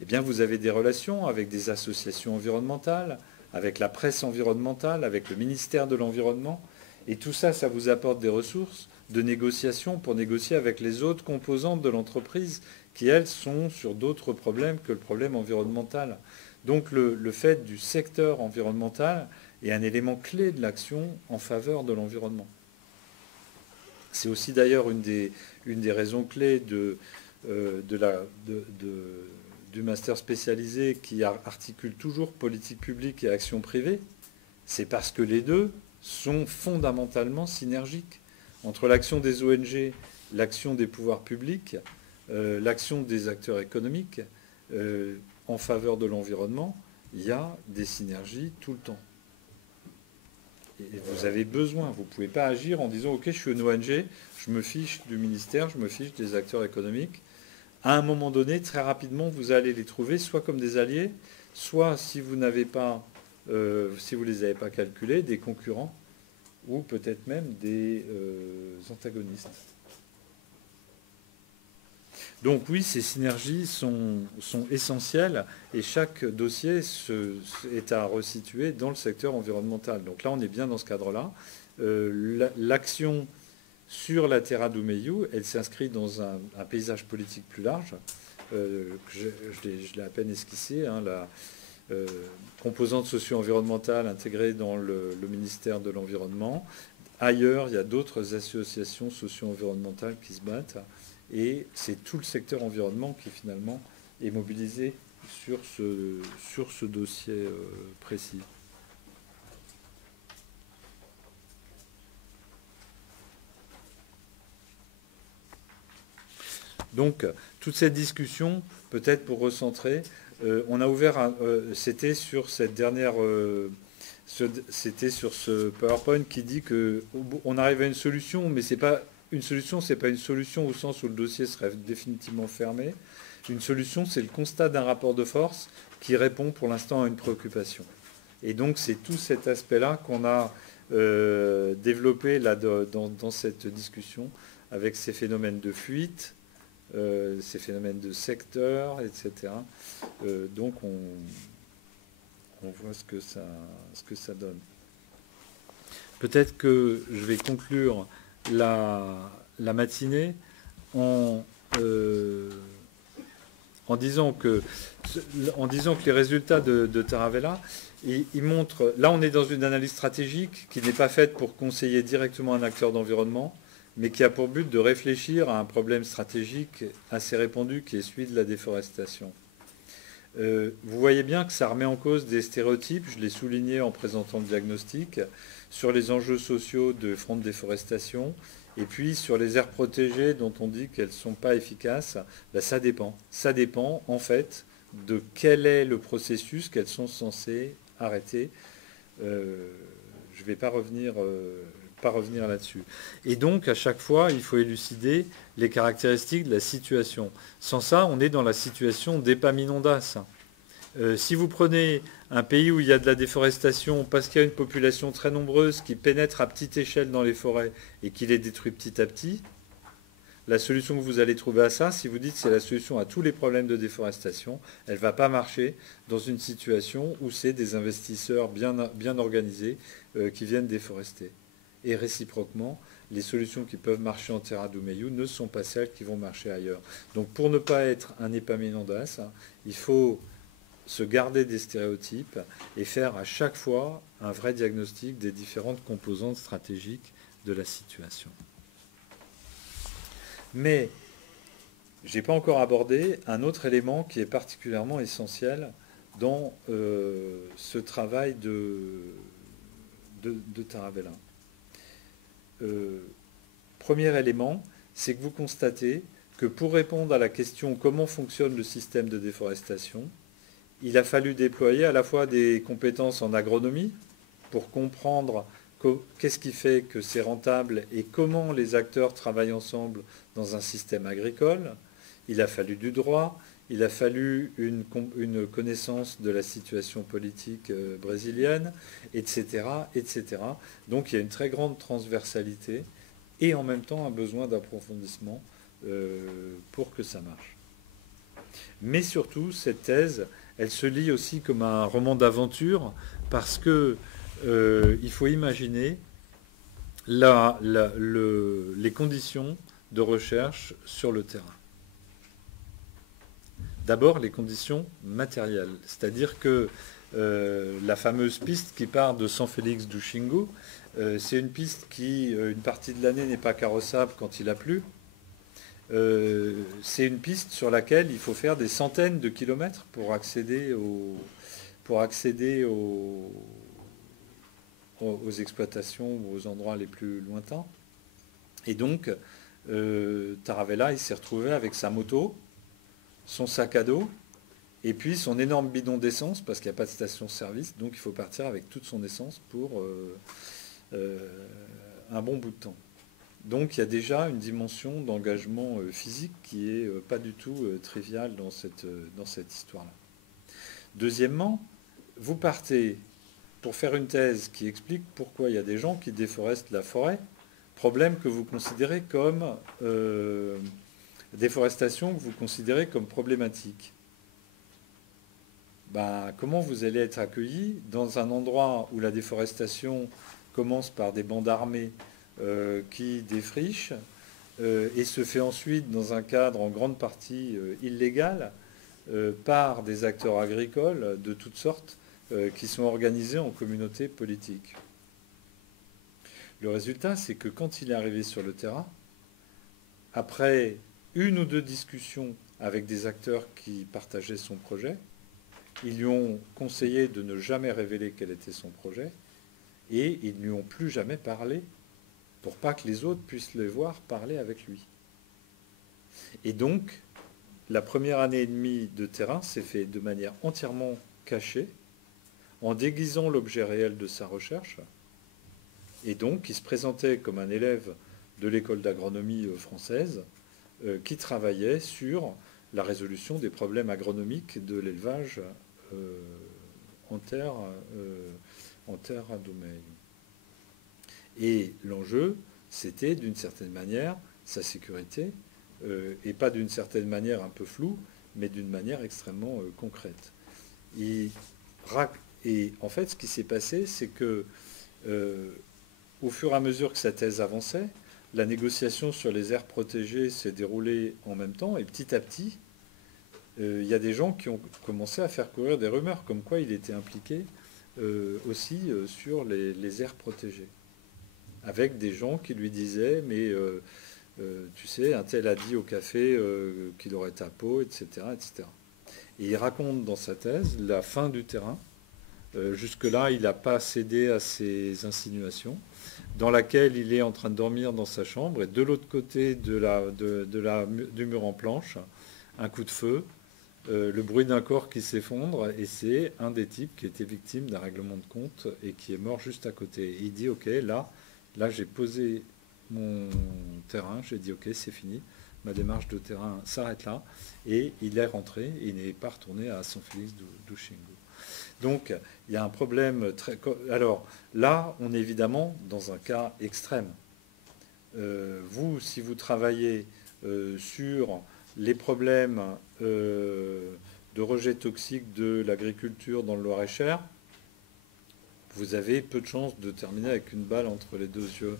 eh bien vous avez des relations avec des associations environnementales, avec la presse environnementale, avec le ministère de l'Environnement, et tout ça, ça vous apporte des ressources de négociation pour négocier avec les autres composantes de l'entreprise qui, elles, sont sur d'autres problèmes que le problème environnemental. Donc le fait du secteur environnemental est un élément clé de l'action en faveur de l'environnement. C'est aussi d'ailleurs une des raisons clés du master spécialisé qui articule toujours politique publique et action privée. C'est parce que les deux sont fondamentalement synergiques. Entre l'action des ONG, l'action des pouvoirs publics, l'action des acteurs économiques en faveur de l'environnement, il y a des synergies tout le temps. Et vous avez besoin, vous ne pouvez pas agir en disant « Ok, je suis une ONG, je me fiche du ministère, je me fiche des acteurs économiques ». À un moment donné, très rapidement, vous allez les trouver soit comme des alliés, soit, si vous n'avez pas, si vous ne les avez pas calculés, des concurrents, ou peut-être même des antagonistes. Donc oui, ces synergies sont essentielles et chaque dossier est à resituer dans le secteur environnemental. Donc là, on est bien dans ce cadre-là. L'action sur la Terra do Meio, elle s'inscrit dans un paysage politique plus large. Je l'ai à peine esquissé, la composante socio-environnementale intégrée dans le ministère de l'Environnement. Ailleurs, il y a d'autres associations socio-environnementales qui se battent. Et c'est tout le secteur environnement qui finalement est mobilisé sur ce dossier précis. Donc, toute cette discussion, peut-être pour recentrer, on a ouvert, c'était sur cette dernière, c'était sur ce PowerPoint qui dit qu'on arrive à une solution, mais c'est pas une solution, c'est pas une solution au sens où le dossier serait définitivement fermé. Une solution, c'est le constat d'un rapport de force qui répond pour l'instant à une préoccupation. Et donc, c'est tout cet aspect-là qu'on a développé là, dans cette discussion avec ces phénomènes de fuite, ces phénomènes de secteur, etc. Donc, on voit ce que ça donne. Peut-être que je vais conclure la matinée en disant que les résultats de Taravella, ils montrent, là on est dans une analyse stratégique qui n'est pas faite pour conseiller directement un acteur d'environnement, mais qui a pour but de réfléchir à un problème stratégique assez répandu qui est celui de la déforestation. Vous voyez bien que ça remet en cause des stéréotypes, je l'ai souligné en présentant le diagnostic, sur les enjeux sociaux de front de déforestation, et puis sur les aires protégées dont on dit qu'elles ne sont pas efficaces, ben ça dépend. Ça dépend en fait de quel est le processus qu'elles sont censées arrêter. Je ne vais pas revenir là-dessus. Et donc, à chaque fois, il faut élucider les caractéristiques de la situation. Sans ça, on est dans la situation d'Épaminondas. Si vous prenez un pays où il y a de la déforestation parce qu'il y a une population très nombreuse qui pénètre à petite échelle dans les forêts et qui les détruit petit à petit, la solution que vous allez trouver à ça, si vous dites que c'est la solution à tous les problèmes de déforestation, elle ne va pas marcher dans une situation où c'est des investisseurs bien organisés qui viennent déforester. Et réciproquement, les solutions qui peuvent marcher en Terra do Meio ne sont pas celles qui vont marcher ailleurs. Donc pour ne pas être un Épaminondas, il faut se garder des stéréotypes et faire à chaque fois un vrai diagnostic des différentes composantes stratégiques de la situation. Mais je n'ai pas encore abordé un autre élément qui est particulièrement essentiel dans ce travail de Taravella. Premier élément, c'est que vous constatez que pour répondre à la question comment fonctionne le système de déforestation, il a fallu déployer à la fois des compétences en agronomie pour comprendre qu'est-ce qui fait que c'est rentable et comment les acteurs travaillent ensemble dans un système agricole. Il a fallu du droit, il a fallu une connaissance de la situation politique brésilienne, etc., etc. Donc il y a une très grande transversalité et en même temps un besoin d'approfondissement pour que ça marche. Mais surtout, cette thèse, elle se lit aussi comme un roman d'aventure parce que il faut imaginer les conditions de recherche sur le terrain. D'abord, les conditions matérielles, c'est-à-dire que la fameuse piste qui part de San Félix du Xingu, c'est une piste qui, une partie de l'année, n'est pas carrossable quand il a plu. C'est une piste sur laquelle il faut faire des centaines de kilomètres pour accéder aux exploitations ou aux endroits les plus lointains. Et donc, Taravella, il s'est retrouvé avec sa moto, son sac à dos, et puis son énorme bidon d'essence, parce qu'il n'y a pas de station-service, donc il faut partir avec toute son essence pour un bon bout de temps. Donc il y a déjà une dimension d'engagement physique qui n'est pas du tout triviale dans cette histoire-là. Deuxièmement, vous partez pour faire une thèse qui explique pourquoi il y a des gens qui déforestent la forêt, problème que vous considérez comme déforestation que vous considérez comme problématique. Comment vous allez être accueilli dans un endroit où la déforestation commence par des bandes armées qui défrichent et se fait ensuite dans un cadre en grande partie illégal par des acteurs agricoles de toutes sortes qui sont organisés en communautés politiques. Le résultat, c'est que quand il est arrivé sur le terrain, après une ou deux discussions avec des acteurs qui partageaient son projet, ils lui ont conseillé de ne jamais révéler quel était son projet et ils ne lui ont plus jamais parlé pour pas que les autres puissent le voir parler avec lui. Et donc, la première année et demie de terrain s'est fait de manière entièrement cachée, en déguisant l'objet réel de sa recherche. Et donc, il se présentait comme un élève de l'école d'agronomie française qui travaillait sur la résolution des problèmes agronomiques de l'élevage en terre do Meio. Et l'enjeu, c'était d'une certaine manière sa sécurité, et pas d'une certaine manière un peu floue, mais d'une manière extrêmement concrète. Et en fait, ce qui s'est passé, c'est que au fur et à mesure que sa thèse avançait, la négociation sur les aires protégées s'est déroulée en même temps, et petit à petit, il y a des gens qui ont commencé à faire courir des rumeurs, comme quoi il était impliqué aussi sur les aires protégées. Avec des gens qui lui disaient, mais tu sais, un tel a dit au café qu'il aurait ta peau, etc., etc. Et il raconte dans sa thèse la fin du terrain. Jusque-là, il n'a pas cédé à ces insinuations, dans laquelle il est en train de dormir dans sa chambre, et de l'autre côté du mur en planche, un coup de feu, le bruit d'un corps qui s'effondre, et c'est un des types qui était victime d'un règlement de compte et qui est mort juste à côté. Et il dit, ok, là j'ai posé mon terrain, j'ai dit, ok, c'est fini, ma démarche de terrain s'arrête là, et il est rentré, et il n'est pas retourné à San Félix du Xingu. Donc, il y a un problème très... Alors, là, on est évidemment dans un cas extrême. Vous, si vous travaillez sur les problèmes de rejet toxique de l'agriculture dans le Loir-et-Cher, vous avez peu de chances de terminer avec une balle entre les deux yeux.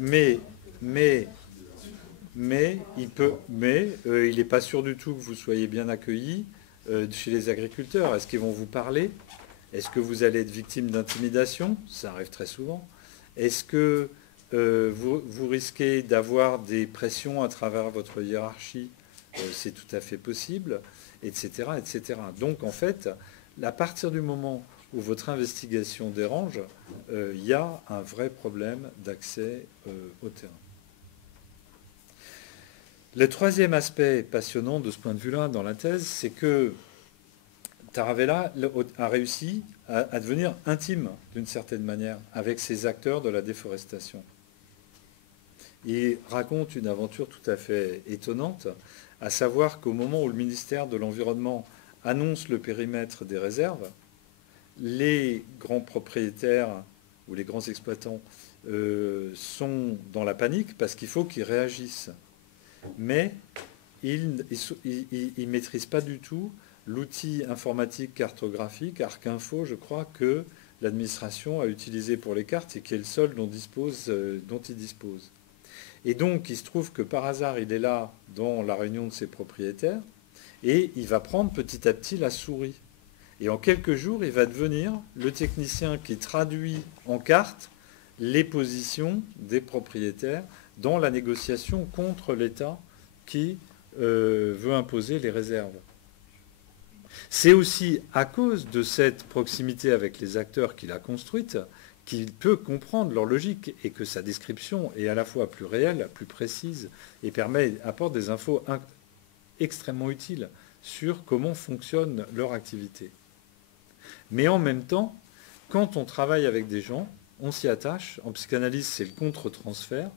Mais il n'est pas sûr du tout que vous soyez bien accueillis chez les agriculteurs. Est-ce qu'ils vont vous parler? Est-ce que vous allez être victime d'intimidation? Ça arrive très souvent. Est-ce que vous risquez d'avoir des pressions à travers votre hiérarchie? C'est tout à fait possible, etc., etc. Donc, en fait, à partir du moment où votre investigation dérange, il y a un vrai problème d'accès au terrain. Le troisième aspect passionnant de ce point de vue-là dans la thèse, c'est que Taravella a réussi à devenir intime, d'une certaine manière, avec ces acteurs de la déforestation. Il raconte une aventure tout à fait étonnante, à savoir qu'au moment où le ministère de l'Environnement annonce le périmètre des réserves, les grands propriétaires ou les grands exploitants sont dans la panique parce qu'il faut qu'ils réagissent. Mais ils ne maîtrisent pas du tout l'outil informatique cartographique, ArcInfo, je crois, que l'administration a utilisé pour les cartes et qui est le seul dont il dispose. Et donc, il se trouve que par hasard, il est là dans la réunion de ses propriétaires et il va prendre petit à petit la souris. Et en quelques jours, il va devenir le technicien qui traduit en carte les positions des propriétaires dans la négociation contre l'État qui veut imposer les réserves. C'est aussi à cause de cette proximité avec les acteurs qu'il a construite qu'il peut comprendre leur logique et que sa description est à la fois plus réelle, plus précise et apporte des infos extrêmement utiles sur comment fonctionne leur activité. Mais en même temps, quand on travaille avec des gens, on s'y attache. En psychanalyse, c'est le contre-transfert.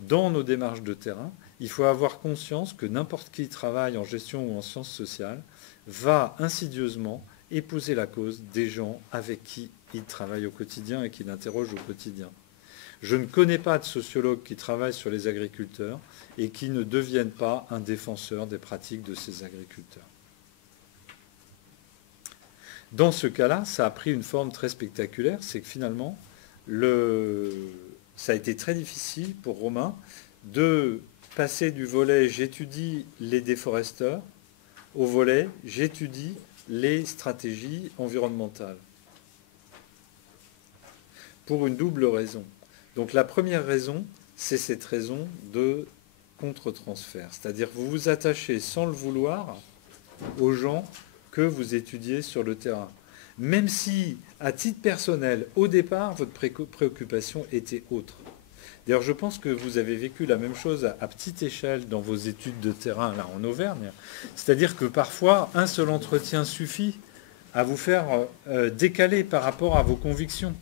Dans nos démarches de terrain, il faut avoir conscience que n'importe qui travaille en gestion ou en sciences sociales va insidieusement épouser la cause des gens avec qui il travaille au quotidien et qu'il interroge au quotidien. Je ne connais pas de sociologue qui travaille sur les agriculteurs et qui ne devienne pas un défenseur des pratiques de ces agriculteurs. Dans ce cas-là, ça a pris une forme très spectaculaire, c'est que finalement, ça a été très difficile pour Romain de passer du volet « j'étudie les déforesteurs » au volet « j'étudie les stratégies environnementales ». Pour une double raison. Donc la première raison, c'est cette raison de contre-transfert. C'est-à-dire que vous vous attachez sans le vouloir aux gens que vous étudiez sur le terrain. Même si, à titre personnel, au départ, votre préoccupation était autre. D'ailleurs, je pense que vous avez vécu la même chose à petite échelle dans vos études de terrain, là, en Auvergne. C'est-à-dire que parfois, un seul entretien suffit à vous faire décaler par rapport à vos convictions.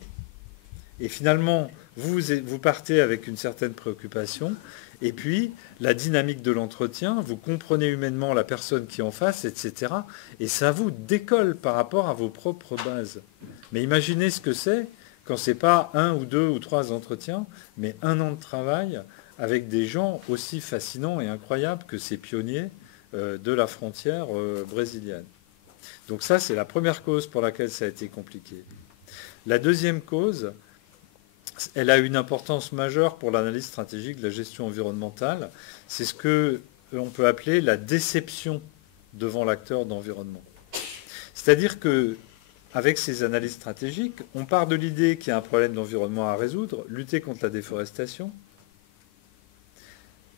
Et finalement, vous partez avec une certaine préoccupation, et puis la dynamique de l'entretien, vous comprenez humainement la personne qui est en face, etc. Et ça vous décolle par rapport à vos propres bases. Mais imaginez ce que c'est quand ce n'est pas 1 ou 2 ou 3 entretiens, mais 1 an de travail avec des gens aussi fascinants et incroyables que ces pionniers de la frontière brésilienne. Donc ça, c'est la première cause pour laquelle ça a été compliqué. La deuxième cause, elle a une importance majeure pour l'analyse stratégique de la gestion environnementale. C'est ce que l'on peut appeler la déception devant l'acteur d'environnement. C'est-à-dire que avec ces analyses stratégiques, on part de l'idée qu'il y a un problème d'environnement à résoudre, lutter contre la déforestation,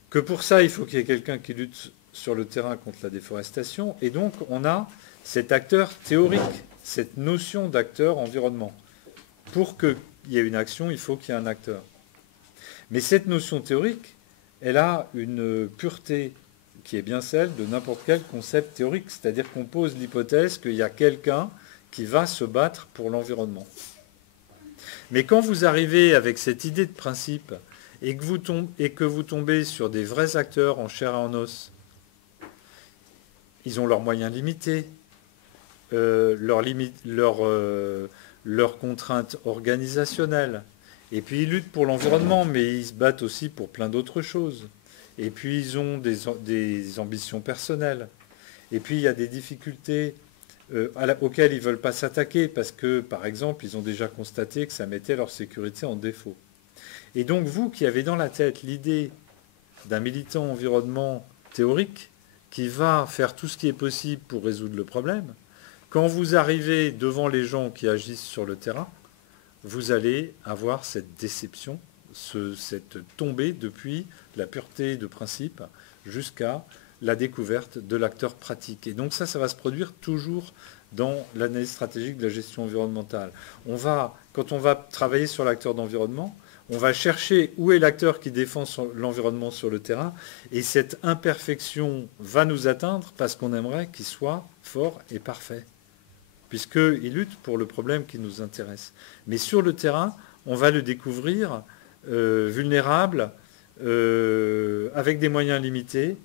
que pour ça, il faut qu'il y ait quelqu'un qui lutte sur le terrain contre la déforestation, et donc on a cet acteur théorique, cette notion d'acteur environnement. Pour qu'il y ait une action, il faut qu'il y ait un acteur. Mais cette notion théorique, elle a une pureté qui est bien celle de n'importe quel concept théorique, c'est-à-dire qu'on pose l'hypothèse qu'il y a quelqu'un qui va se battre pour l'environnement. Mais quand vous arrivez avec cette idée de principe et que vous tombez sur des vrais acteurs en chair et en os, ils ont leurs moyens limités, leurs contraintes organisationnelles, et puis ils luttent pour l'environnement, mais ils se battent aussi pour plein d'autres choses. Et puis ils ont des ambitions personnelles. Et puis il y a des difficultés auxquelles ils ne veulent pas s'attaquer parce que, par exemple, ils ont déjà constaté que ça mettait leur sécurité en défaut. Et donc vous qui avez dans la tête l'idée d'un militant environnement théorique qui va faire tout ce qui est possible pour résoudre le problème, quand vous arrivez devant les gens qui agissent sur le terrain, vous allez avoir cette déception, cette tombée depuis la pureté de principe jusqu'à la découverte de l'acteur pratique. Et donc ça va se produire toujours dans l'analyse stratégique de la gestion environnementale. Quand on va travailler sur l'acteur d'environnement, on va chercher où est l'acteur qui défend l'environnement sur le terrain, et cette imperfection va nous atteindre parce qu'on aimerait qu'il soit fort et parfait, puisqu'il lutte pour le problème qui nous intéresse. Mais sur le terrain, on va le découvrir vulnérable, avec des moyens limités,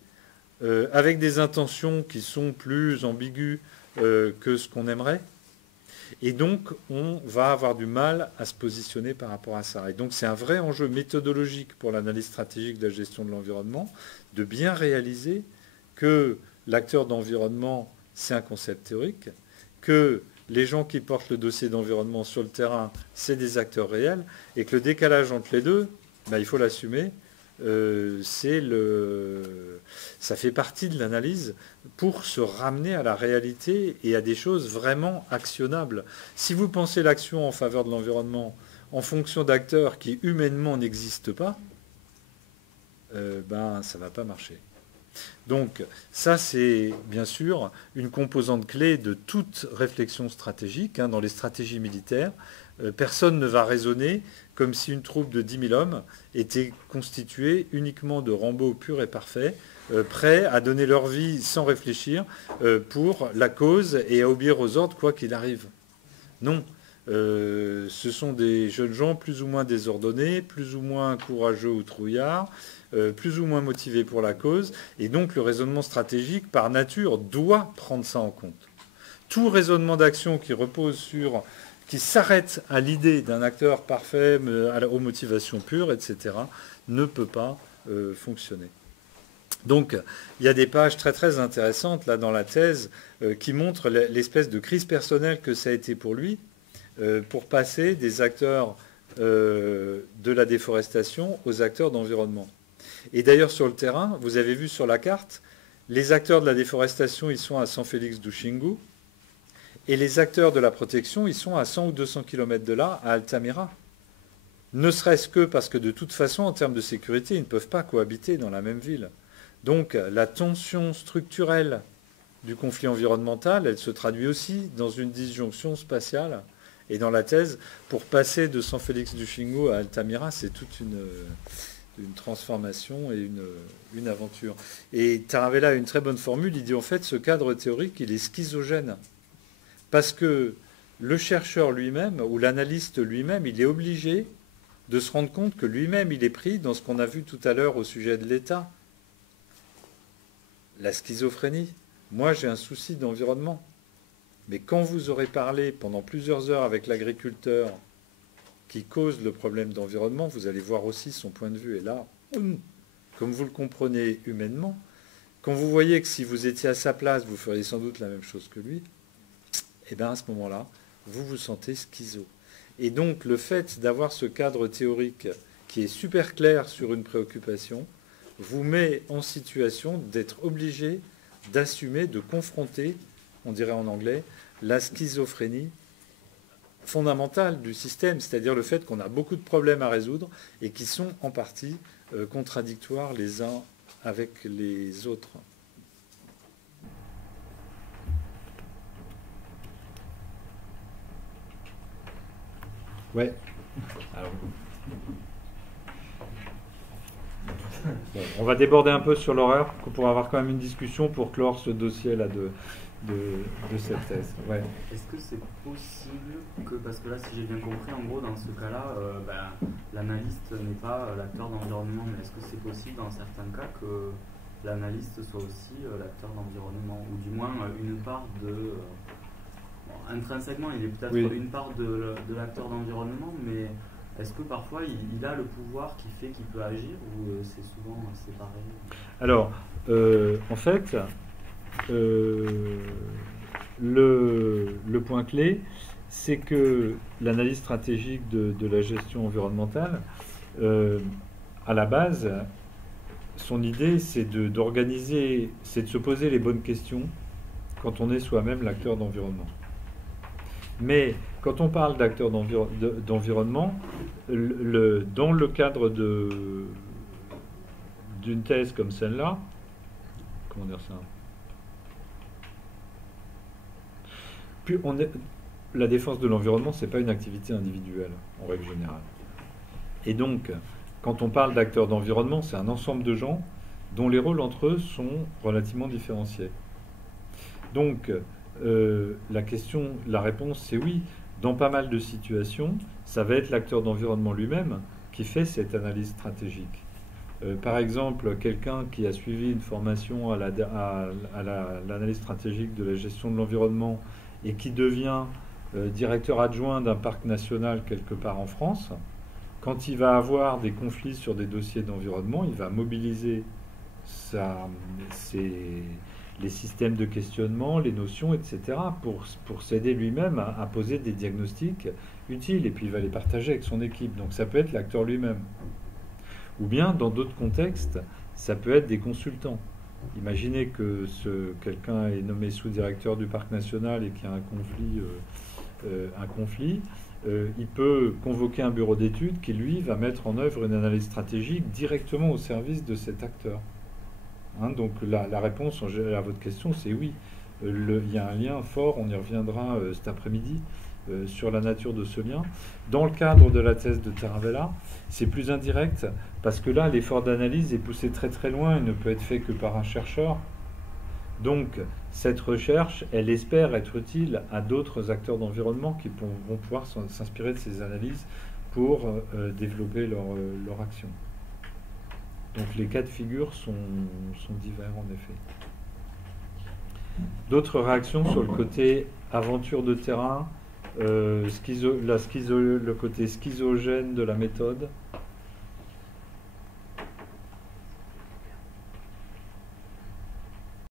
avec des intentions qui sont plus ambiguës que ce qu'on aimerait. Et donc, on va avoir du mal à se positionner par rapport à ça. Et donc, c'est un vrai enjeu méthodologique pour l'analyse stratégique de la gestion de l'environnement, de bien réaliser que l'acteur d'environnement, c'est un concept théorique, que les gens qui portent le dossier d'environnement sur le terrain, c'est des acteurs réels, et que le décalage entre les deux, il faut l'assumer. Ça fait partie de l'analyse pour se ramener à la réalité et à des choses vraiment actionnables. Si vous pensez l'action en faveur de l'environnement en fonction d'acteurs qui humainement n'existent pas, ça ne va pas marcher. Donc ça, c'est bien sûr une composante clé de toute réflexion stratégique. Dans les stratégies militaires, personne ne va raisonner comme si une troupe de 10 000 hommes était constituée uniquement de Rambo purs et parfaits, prêts à donner leur vie sans réfléchir pour la cause et à obéir aux ordres quoi qu'il arrive. Non. Ce sont des jeunes gens plus ou moins désordonnés, plus ou moins courageux ou trouillards, plus ou moins motivés pour la cause, et donc le raisonnement stratégique, par nature, doit prendre ça en compte. Tout raisonnement d'action qui s'arrête à l'idée d'un acteur parfait, aux motivations pures, etc., ne peut pas fonctionner. Donc, il y a des pages très très intéressantes là dans la thèse qui montrent l'espèce de crise personnelle que ça a été pour lui, pour passer des acteurs de la déforestation aux acteurs d'environnement. Et d'ailleurs, sur le terrain, vous avez vu sur la carte, les acteurs de la déforestation, ils sont à San Félix du Xingu, et les acteurs de la protection, ils sont à 100 ou 200 km de là, à Altamira. Ne serait-ce que parce que de toute façon, en termes de sécurité, ils ne peuvent pas cohabiter dans la même ville. Donc la tension structurelle du conflit environnemental, elle se traduit aussi dans une disjonction spatiale. Et dans la thèse, pour passer de San Félix du Xingu à Altamira, c'est toute une transformation et une aventure. Et Taravella a une très bonne formule, il dit en fait ce cadre théorique, il est schizogène. Parce que le chercheur lui-même, ou l'analyste lui-même, il est obligé de se rendre compte que lui-même, il est pris dans ce qu'on a vu tout à l'heure au sujet de l'État. La schizophrénie. Moi, j'ai un souci d'environnement. Mais quand vous aurez parlé pendant plusieurs heures avec l'agriculteur qui cause le problème d'environnement, vous allez voir aussi son point de vue. Et là, comme vous le comprenez humainement, quand vous voyez que si vous étiez à sa place, vous feriez sans doute la même chose que lui, et bien à ce moment-là, vous vous sentez schizo. Et donc le fait d'avoir ce cadre théorique qui est super clair sur une préoccupation vous met en situation d'être obligé d'assumer, de confronter, on dirait en anglais, la schizophrénie fondamentale du système, c'est-à-dire le fait qu'on a beaucoup de problèmes à résoudre et qui sont en partie contradictoires les uns avec les autres. Ouais. Alors, bon, on va déborder un peu sur l'horreur pour avoir quand même une discussion pour clore ce dossier-là de cette thèse. Ouais. Est-ce que c'est possible que, parce que là, si j'ai bien compris, en gros, dans ce cas-là, l'analyste n'est pas l'acteur d'environnement, mais est-ce que c'est possible dans certains cas que l'analyste soit aussi l'acteur d'environnement, ou du moins une part de... intrinsèquement, il est peut-être une part de l'acteur d'environnement, mais est-ce que parfois il a le pouvoir qui fait qu'il peut agir, ou c'est souvent séparé? Alors, en fait, le point clé, c'est que l'analyse stratégique de la gestion environnementale, à la base, son idée, c'est d'organiser, c'est de se poser les bonnes questions quand on est soi-même l'acteur d'environnement. Mais quand on parle d'acteur d'environnement, dans le cadre d'une thèse comme celle-là, comment dire ça? Puis la défense de l'environnement, ce n'est pas une activité individuelle, en règle générale. Et donc, quand on parle d'acteurs d'environnement, c'est un ensemble de gens dont les rôles entre eux sont relativement différenciés. Donc, la réponse, c'est oui. Dans pas mal de situations, ça va être l'acteur d'environnement lui-même qui fait cette analyse stratégique. Par exemple, quelqu'un qui a suivi une formation à l'analyse stratégique de la gestion de l'environnement et qui devient directeur adjoint d'un parc national quelque part en France, quand il va avoir des conflits sur des dossiers d'environnement, il va mobiliser les systèmes de questionnement, les notions, etc., pour s'aider lui-même à poser des diagnostics utiles, et puis il va les partager avec son équipe. Donc ça peut être l'acteur lui-même. Ou bien, dans d'autres contextes, ça peut être des consultants. Imaginez que quelqu'un est nommé sous-directeur du parc national et qu'il y a un conflit, il peut convoquer un bureau d'études qui, lui, va mettre en œuvre une analyse stratégique directement au service de cet acteur. Donc la réponse à votre question, c'est oui. Il y a un lien fort, on y reviendra cet après-midi, sur la nature de ce lien. Dans le cadre de la thèse de Taravella, c'est plus indirect, parce que là, l'effort d'analyse est poussé très très loin et ne peut être fait que par un chercheur. Donc, cette recherche, elle espère être utile à d'autres acteurs d'environnement qui vont pouvoir s'inspirer de ces analyses pour développer leur action. Donc les cas de figure sont divers en effet. D'autres réactions sur le côté aventure de terrain, le côté schizogène de la méthode.